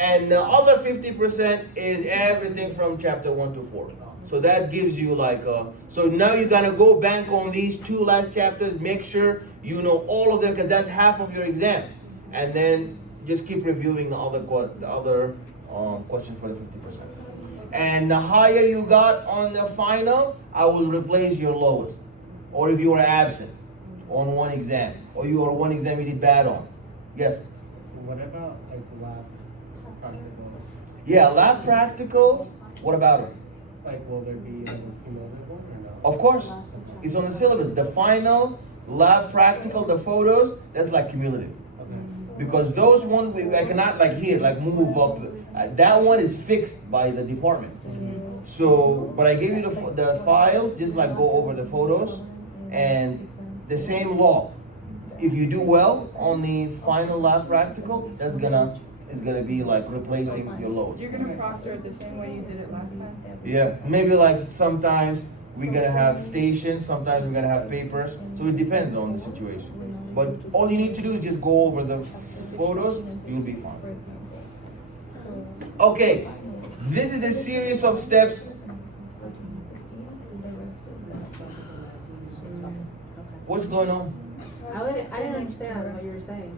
And the other 50% is everything from chapter 1 to 4. So that gives you like so now you're gonna go bank on these 2 last chapters, make sure you know all of them because that's half of your exam. And then just keep reviewing the other questions for the 50%. And the higher you got on the final, I will replace your lowest. Or if you were absent on one exam, or you are one exam you did bad on. Yes? What about like lab practicals? Yeah, lab practicals, what about it? Like will there be a cumulative one or no? Of course, it's on the syllabus. The final lab practical, the photos, that's like cumulative. Okay. Because those ones, I cannot like here, like move up. That one is fixed by the department. So, but I gave you the files, just like go over the photos. And the same law. If you do well on the final lab practical, is gonna be like replacing your loads. You're gonna proctor it the same way you did it last time? Yeah, maybe like sometimes we're gonna have stations, sometimes we're gonna have papers. So it depends on the situation. But all you need to do is just go over the photos, you'll be fine. Okay, this is the series of steps. What's going on? I didn't understand what you were saying.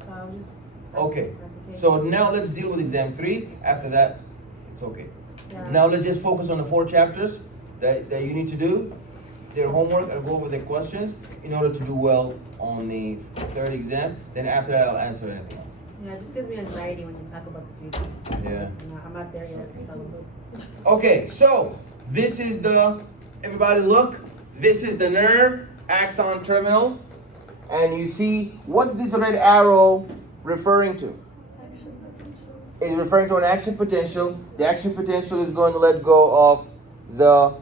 So I was just. Okay, so now let's deal with exam 3. After that, it's okay. Yeah. Now let's just focus on the 4 chapters that you need to do, their homework, and go over their questions in order to do well on the 3rd exam. Then after that, I'll answer anything else. Yeah, it just gives me anxiety when you talk about the future. Yeah. I'm not there yet. So. Okay, so this is everybody look, this is the nerve axon terminal. And you see, what's this red arrow referring to? It's referring to an action potential. The action potential is going to let go of the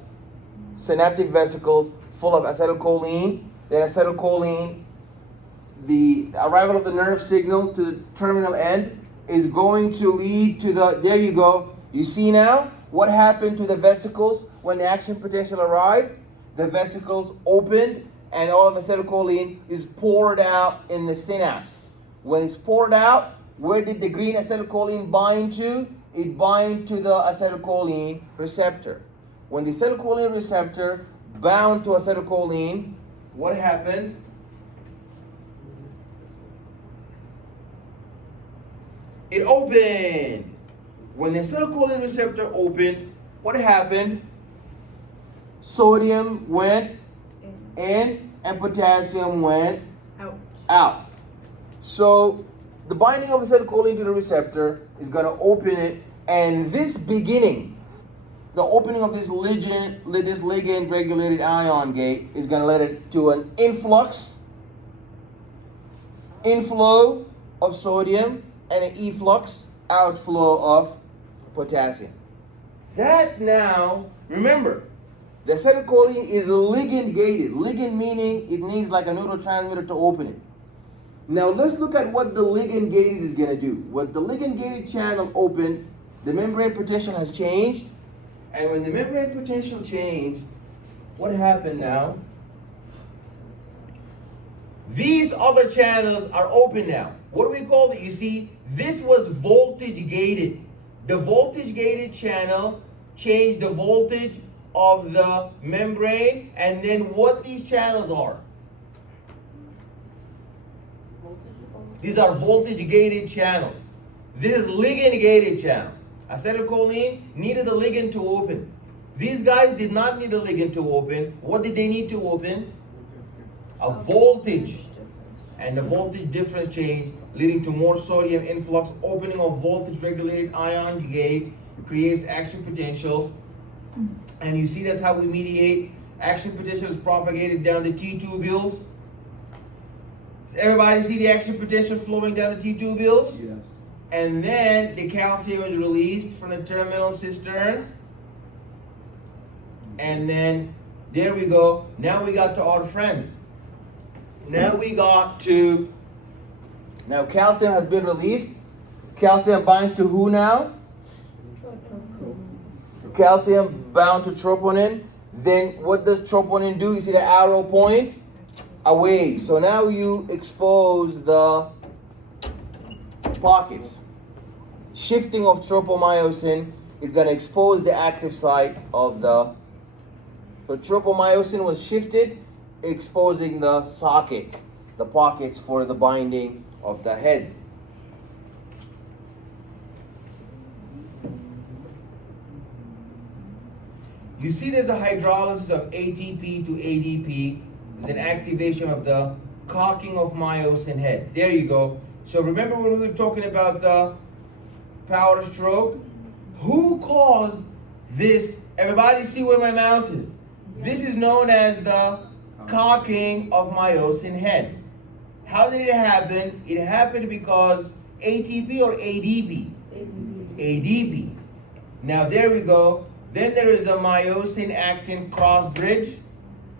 synaptic vesicles full of acetylcholine. Then acetylcholine, the arrival of the nerve signal to the terminal end is going to lead to there you go. You see now what happened to the vesicles when the action potential arrived? The vesicles opened and all of acetylcholine is poured out in the synapse. When it's poured out, where did the green acetylcholine bind to? It binds to the acetylcholine receptor. When the acetylcholine receptor bound to acetylcholine, what happened? It opened. When the acetylcholine receptor opened, what happened? Sodium went in and potassium went out. So the binding of acetylcholine to the receptor is going to open it, and this beginning, the opening of this ligand regulated ion gate is going to lead it to an inflow of sodium and an efflux, outflow of potassium. That now, remember, the acetylcholine is ligand gated. Ligand meaning it needs like a neurotransmitter to open it. Now let's look at what the ligand gated is going to do. What the ligand gated channel opened, the membrane potential has changed. And when the membrane potential changed, what happened now? These other channels are open now. What do we call it? You see, this was voltage gated. The voltage gated channel changed the voltage of the membrane, and then what these channels are. These are voltage gated channels. This is ligand gated channel. Acetylcholine needed a ligand to open. These guys did not need a ligand to open. What did they need to open? A voltage. And the voltage difference change leading to more sodium influx, opening of voltage regulated ion gates, creates action potentials. And you see that's how we mediate. Action potential is propagated down the T tubules. Does everybody see the action potential flowing down the T tubules? Yes. And then the calcium is released from the terminal cisterns. And then there we go. Now we got to our friends. Now calcium has been released. Calcium binds to who now? Calcium bound to troponin. Then what does troponin do? You see the arrow point? Away. So now you expose the pockets. Shifting of tropomyosin is going to expose the active site of the. So tropomyosin was shifted, exposing the socket, the pockets for the binding of the heads. You see there's a hydrolysis of ATP to ADP. There's an activation of the cocking of myosin head. There you go. So remember when we were talking about the power stroke? Who caused this? Everybody see where my mouse is? This is known as the cocking of myosin head. How did it happen? It happened because ATP or ADP? ADP. Now there we go. Then there is a myosin actin cross bridge.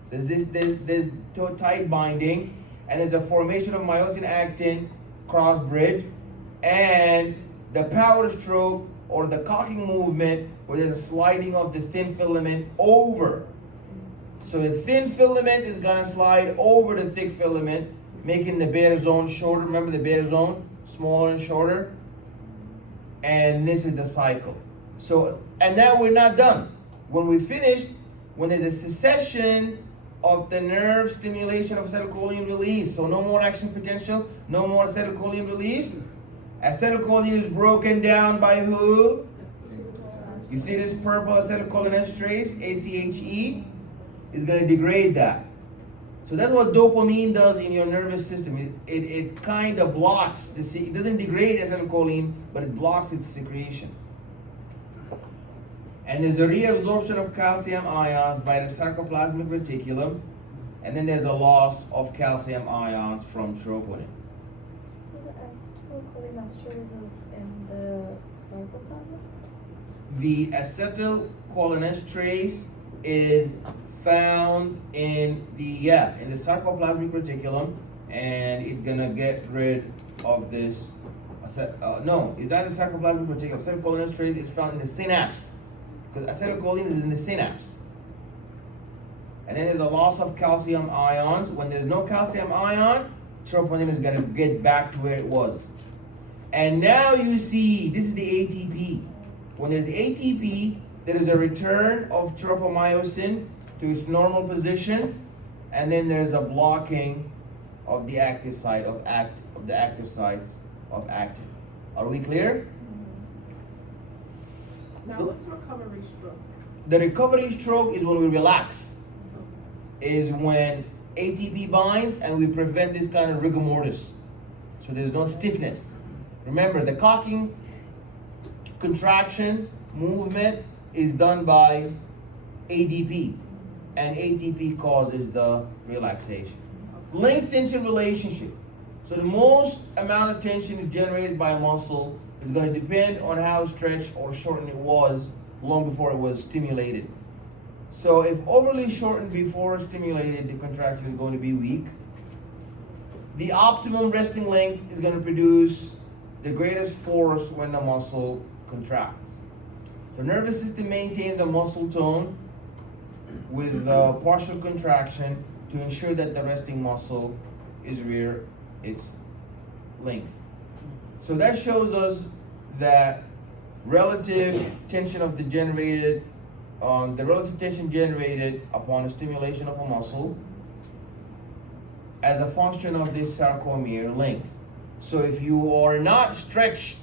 There's tight binding, and there's a formation of myosin actin cross bridge, and the power stroke or the cocking movement where there's a sliding of the thin filament over. So the thin filament is gonna slide over the thick filament, making the bare zone shorter. Remember the bare zone? Smaller and shorter. And this is the cycle. So, and now we're not done. When we finished, when there's a cessation of the nerve stimulation of acetylcholine release, so no more action potential, no more acetylcholine release. Acetylcholine is broken down by who? You see this purple acetylcholinesterase, ACHE, is going to degrade that. So that's what dopamine does in your nervous system. It kind of blocks, it doesn't degrade acetylcholine, but it blocks its secretion. And there's a reabsorption of calcium ions by the sarcoplasmic reticulum, and then there's a loss of calcium ions from troponin. So the acetylcholinesterase is in the sarcoplasm? The acetylcholinesterase is found in the sarcoplasmic reticulum, and it's gonna get rid of this. No, it's not the sarcoplasmic reticulum. Acetylcholinesterase is found in the synapse, because acetylcholine is in the synapse. And then there's a loss of calcium ions. When there's no calcium ion, troponin is gonna get back to where it was. And now you see, this is the ATP. When there's ATP, there is a return of tropomyosin to its normal position, and then there's a blocking of the active site of the active sites of actin. Are we clear? Now what's recovery stroke? The recovery stroke is when we relax. Is when ATP binds and we prevent this kind of rigor mortis. So there's no stiffness. Remember, the cocking, contraction, movement is done by ADP, and ATP causes the relaxation. Length tension relationship. So the most amount of tension generated by a muscle is going to depend on how stretched or shortened it was long before it was stimulated. So if overly shortened before stimulated, the contraction is going to be weak. The optimum resting length is going to produce the greatest force when the muscle contracts. The nervous system maintains a muscle tone with partial contraction to ensure that the resting muscle is rear its length. So that shows us that relative tension of the relative tension generated upon the stimulation of a muscle as a function of this sarcomere length. So if you are not stretched,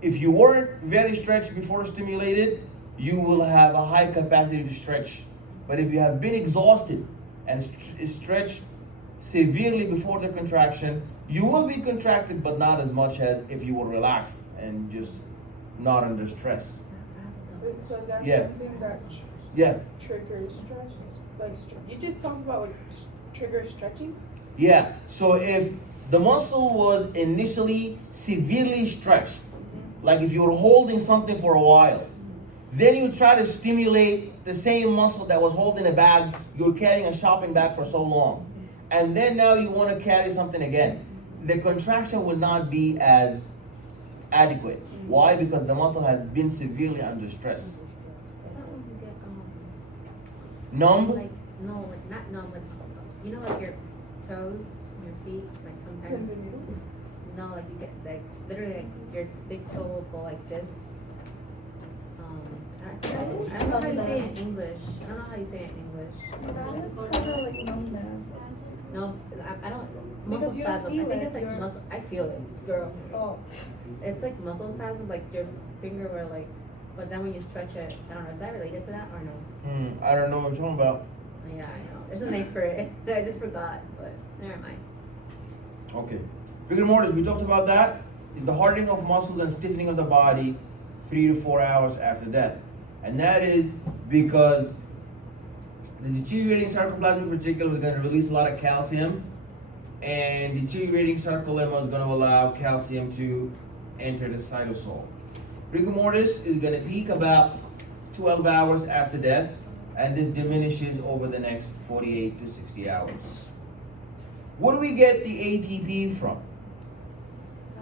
if you weren't very stretched before stimulated, you will have a high capacity to stretch. But if you have been exhausted and stretched severely before the contraction, you will be contracted, but not as much as if you were relaxed and just not under stress. Wait, so that's Yeah. something that Yeah, triggers stretch? Like, you just talked about trigger stretching? yeah. So if the muscle was initially severely stretched, like if you were holding something for a while, then you try to stimulate the same muscle that was holding a bag, you're carrying a shopping bag for so long. And then now you want to carry something again. The contraction will not be as adequate. Why? Because the muscle has been severely under stress. Is that when you get Numb? like no, like not numb, like you know, like your toes, your feet, like sometimes. No, like you get like literally like your big toe will go like this. I don't know how you say it in English. I don't know how you say it in English. That is kind of like numbness. No, I don't. Because Muscle you don't spasm. feel I think it, it's like you're- muscle. I feel it, girl. Oh, It's like muscle spasm, like your finger will like. But then when you stretch it, I don't know. Is that related to that or no? I don't know what you're talking about. Yeah, I know. There's a name for it. I just forgot, but never mind. Okay. Rigor mortis, we talked about that. Is the hardening of muscles and stiffening of the body 3 to 4 hours after death. And that is because the deteriorating sarcoplasmic reticulum is going to release a lot of calcium, and deteriorating sarcolemma is going to allow calcium to enter the cytosol. Rigor mortis is going to peak about 12 hours after death, and this diminishes over the next 48 to 60 hours. Where do we get the ATP from?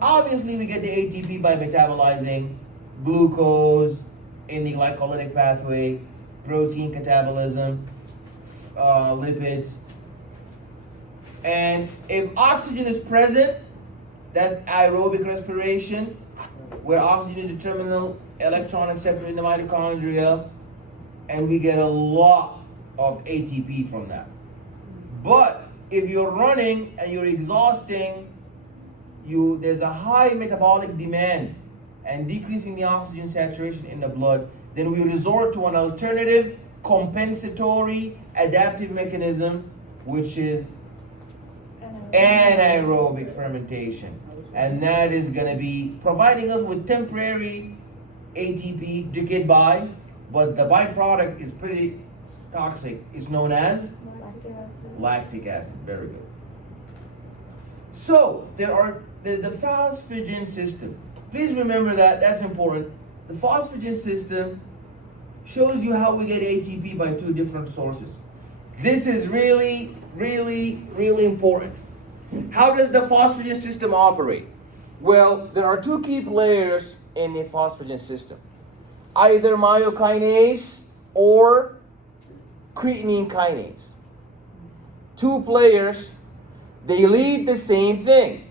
Obviously, we get the ATP by metabolizing glucose in the glycolytic pathway, protein catabolism, lipids. And if oxygen is present, that's aerobic respiration, where oxygen is the terminal electron acceptor in the mitochondria, and we get a lot of ATP from that. But if you're running and you're exhausting, there's a high metabolic demand and decreasing the oxygen saturation in the blood, then we resort to an alternative compensatory adaptive mechanism, which is anaerobic fermentation. And that is going to be providing us with temporary ATP to get by, but the byproduct is pretty toxic. It's known as lactic acid. lactic acid. Very good. So there's the phosphagen system. Please remember that, that's important. The phosphagen system shows you how we get ATP by two different sources. This is really, really, really important. How does the phosphagen system operate? Well, there are two key players in the phosphagen system. Either myokinase or creatinine kinase. Two players, they lead the same thing.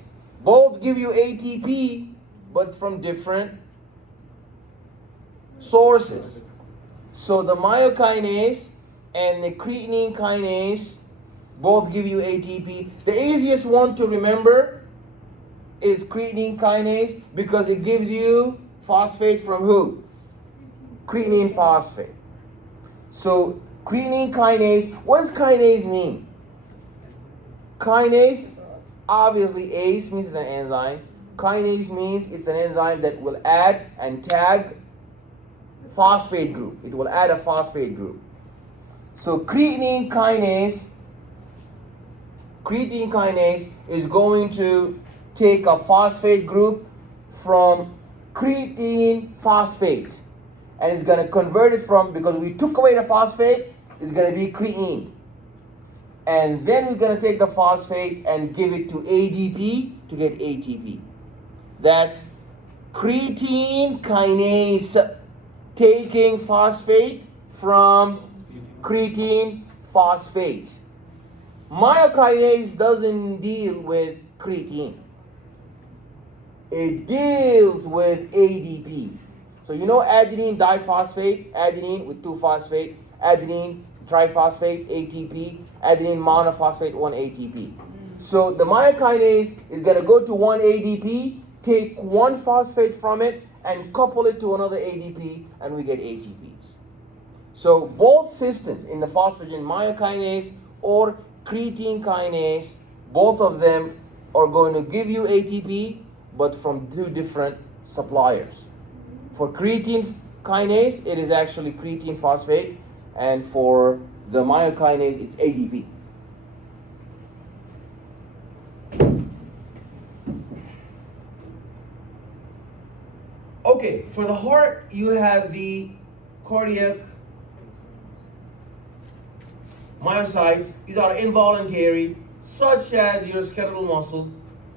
Both give you ATP, but from different sources. So the myokinase and the creatinine kinase both give you ATP. The easiest one to remember is creatinine kinase because it gives you phosphate from who? Creatinine phosphate. So creatinine kinase, what does kinase mean? Kinase, obviously ACE means it's an enzyme. Kinase means it's an enzyme that will add and tag phosphate group. It will add a phosphate group. So creatinine creatine kinase is going to take a phosphate group from creatine phosphate and it's going to convert it from, because we took away the phosphate, it's going to be creatine. And then we're going to take the phosphate and give it to ADP to get ATP. That's creatine kinase taking phosphate from creatine phosphate. Myokinase doesn't deal with creatine. It deals with ADP. So you know adenine diphosphate, adenine with 2-phosphate, adenine triphosphate, ATP, adenine monophosphate, 1 ATP. So the myokinase is going to go to 1 ADP, take 1 phosphate from it, and couple it to another ADP, and we get ATPs. So both systems, in the phosphagen myokinase or creatine kinase, both of them are going to give you ATP, but from 2 different suppliers. For creatine kinase, it is actually creatine phosphate, and for the myokinase, it's ADP. Okay, for the heart, you have the cardiac myocytes. These are involuntary, such as your skeletal muscles.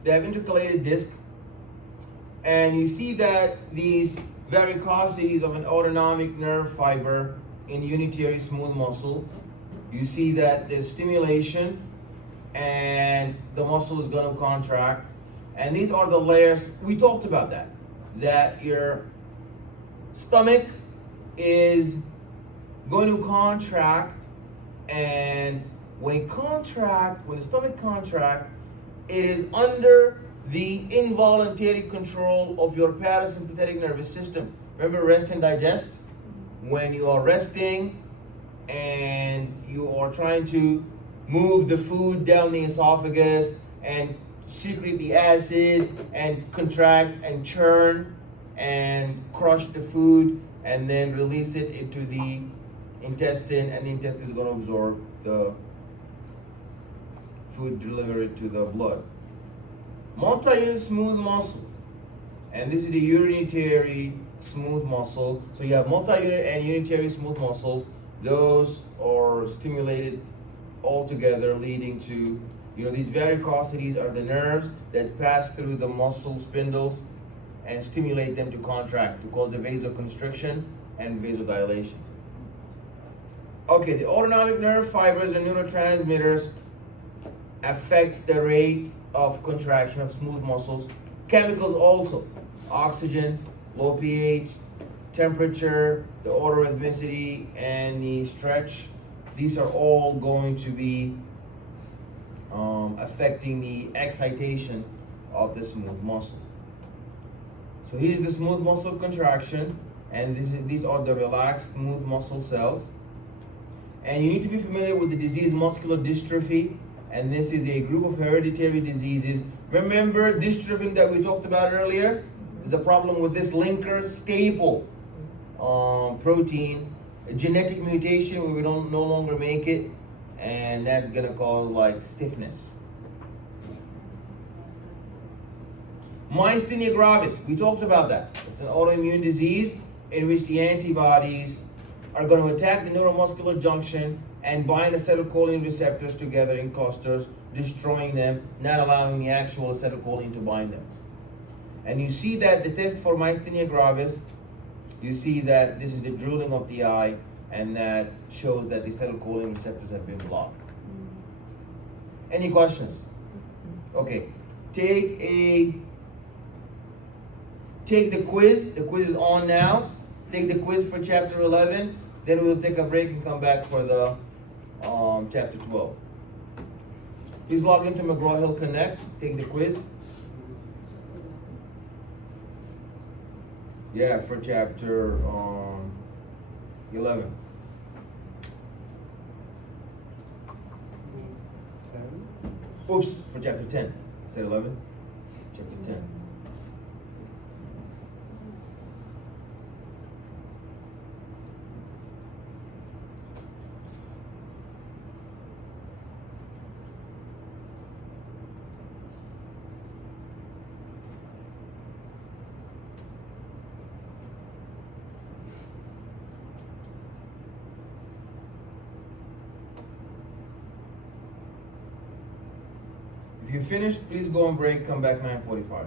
They have intercalated disc. And you see that these varicosities of an autonomic nerve fiber in unitary smooth muscle, you see that there's stimulation and the muscle is going to contract. And these are the layers. We talked about that your stomach is going to contract, and when the stomach contracts, it is under the involuntary control of your parasympathetic nervous system. Remember rest and digest? When you are resting and you are trying to move the food down the esophagus and secrete the acid and contract and churn and crush the food and then release it into the intestine, and the intestine is going to absorb the food, deliver it to the blood. Multi-unit smooth muscle, and this is the unitary smooth muscle. So you have multi-unit and unitary smooth muscles. Those are stimulated all together, leading to, these varicosities are the nerves that pass through the muscle spindles and stimulate them to contract, to cause the vasoconstriction and vasodilation. Okay, the autonomic nerve fibers and neurotransmitters affect the rate of contraction of smooth muscles. Chemicals also, oxygen, low pH, temperature, the autorhythmicity, and the stretch. These are all going to be affecting the excitation of the smooth muscle. So here's the smooth muscle contraction, and these are the relaxed smooth muscle cells. And you need to be familiar with the disease muscular dystrophy, and this is a group of hereditary diseases. Remember dystrophin that we talked about earlier? There's a problem with this linker staple protein, a genetic mutation where we don't no longer make it, and that's gonna cause like stiffness. Myasthenia gravis, we talked about that. It's an autoimmune disease in which the antibodies are going to attack the neuromuscular junction and bind acetylcholine receptors together in clusters, destroying them, not allowing the actual acetylcholine to bind them. And you see that the test for myasthenia gravis, you see that this is the drooling of the eye, and that shows that the acetylcholine receptors have been blocked. Any questions? Okay, take the quiz. The quiz is on now. Take the quiz for chapter 11. Then we'll take a break and come back for the chapter 12. Please log into McGraw-Hill Connect. Take the quiz. Yeah, for chapter 11. 10. Oops, for chapter 10. I said 11. Chapter 10. If you finish, please go on break, come back 9:45.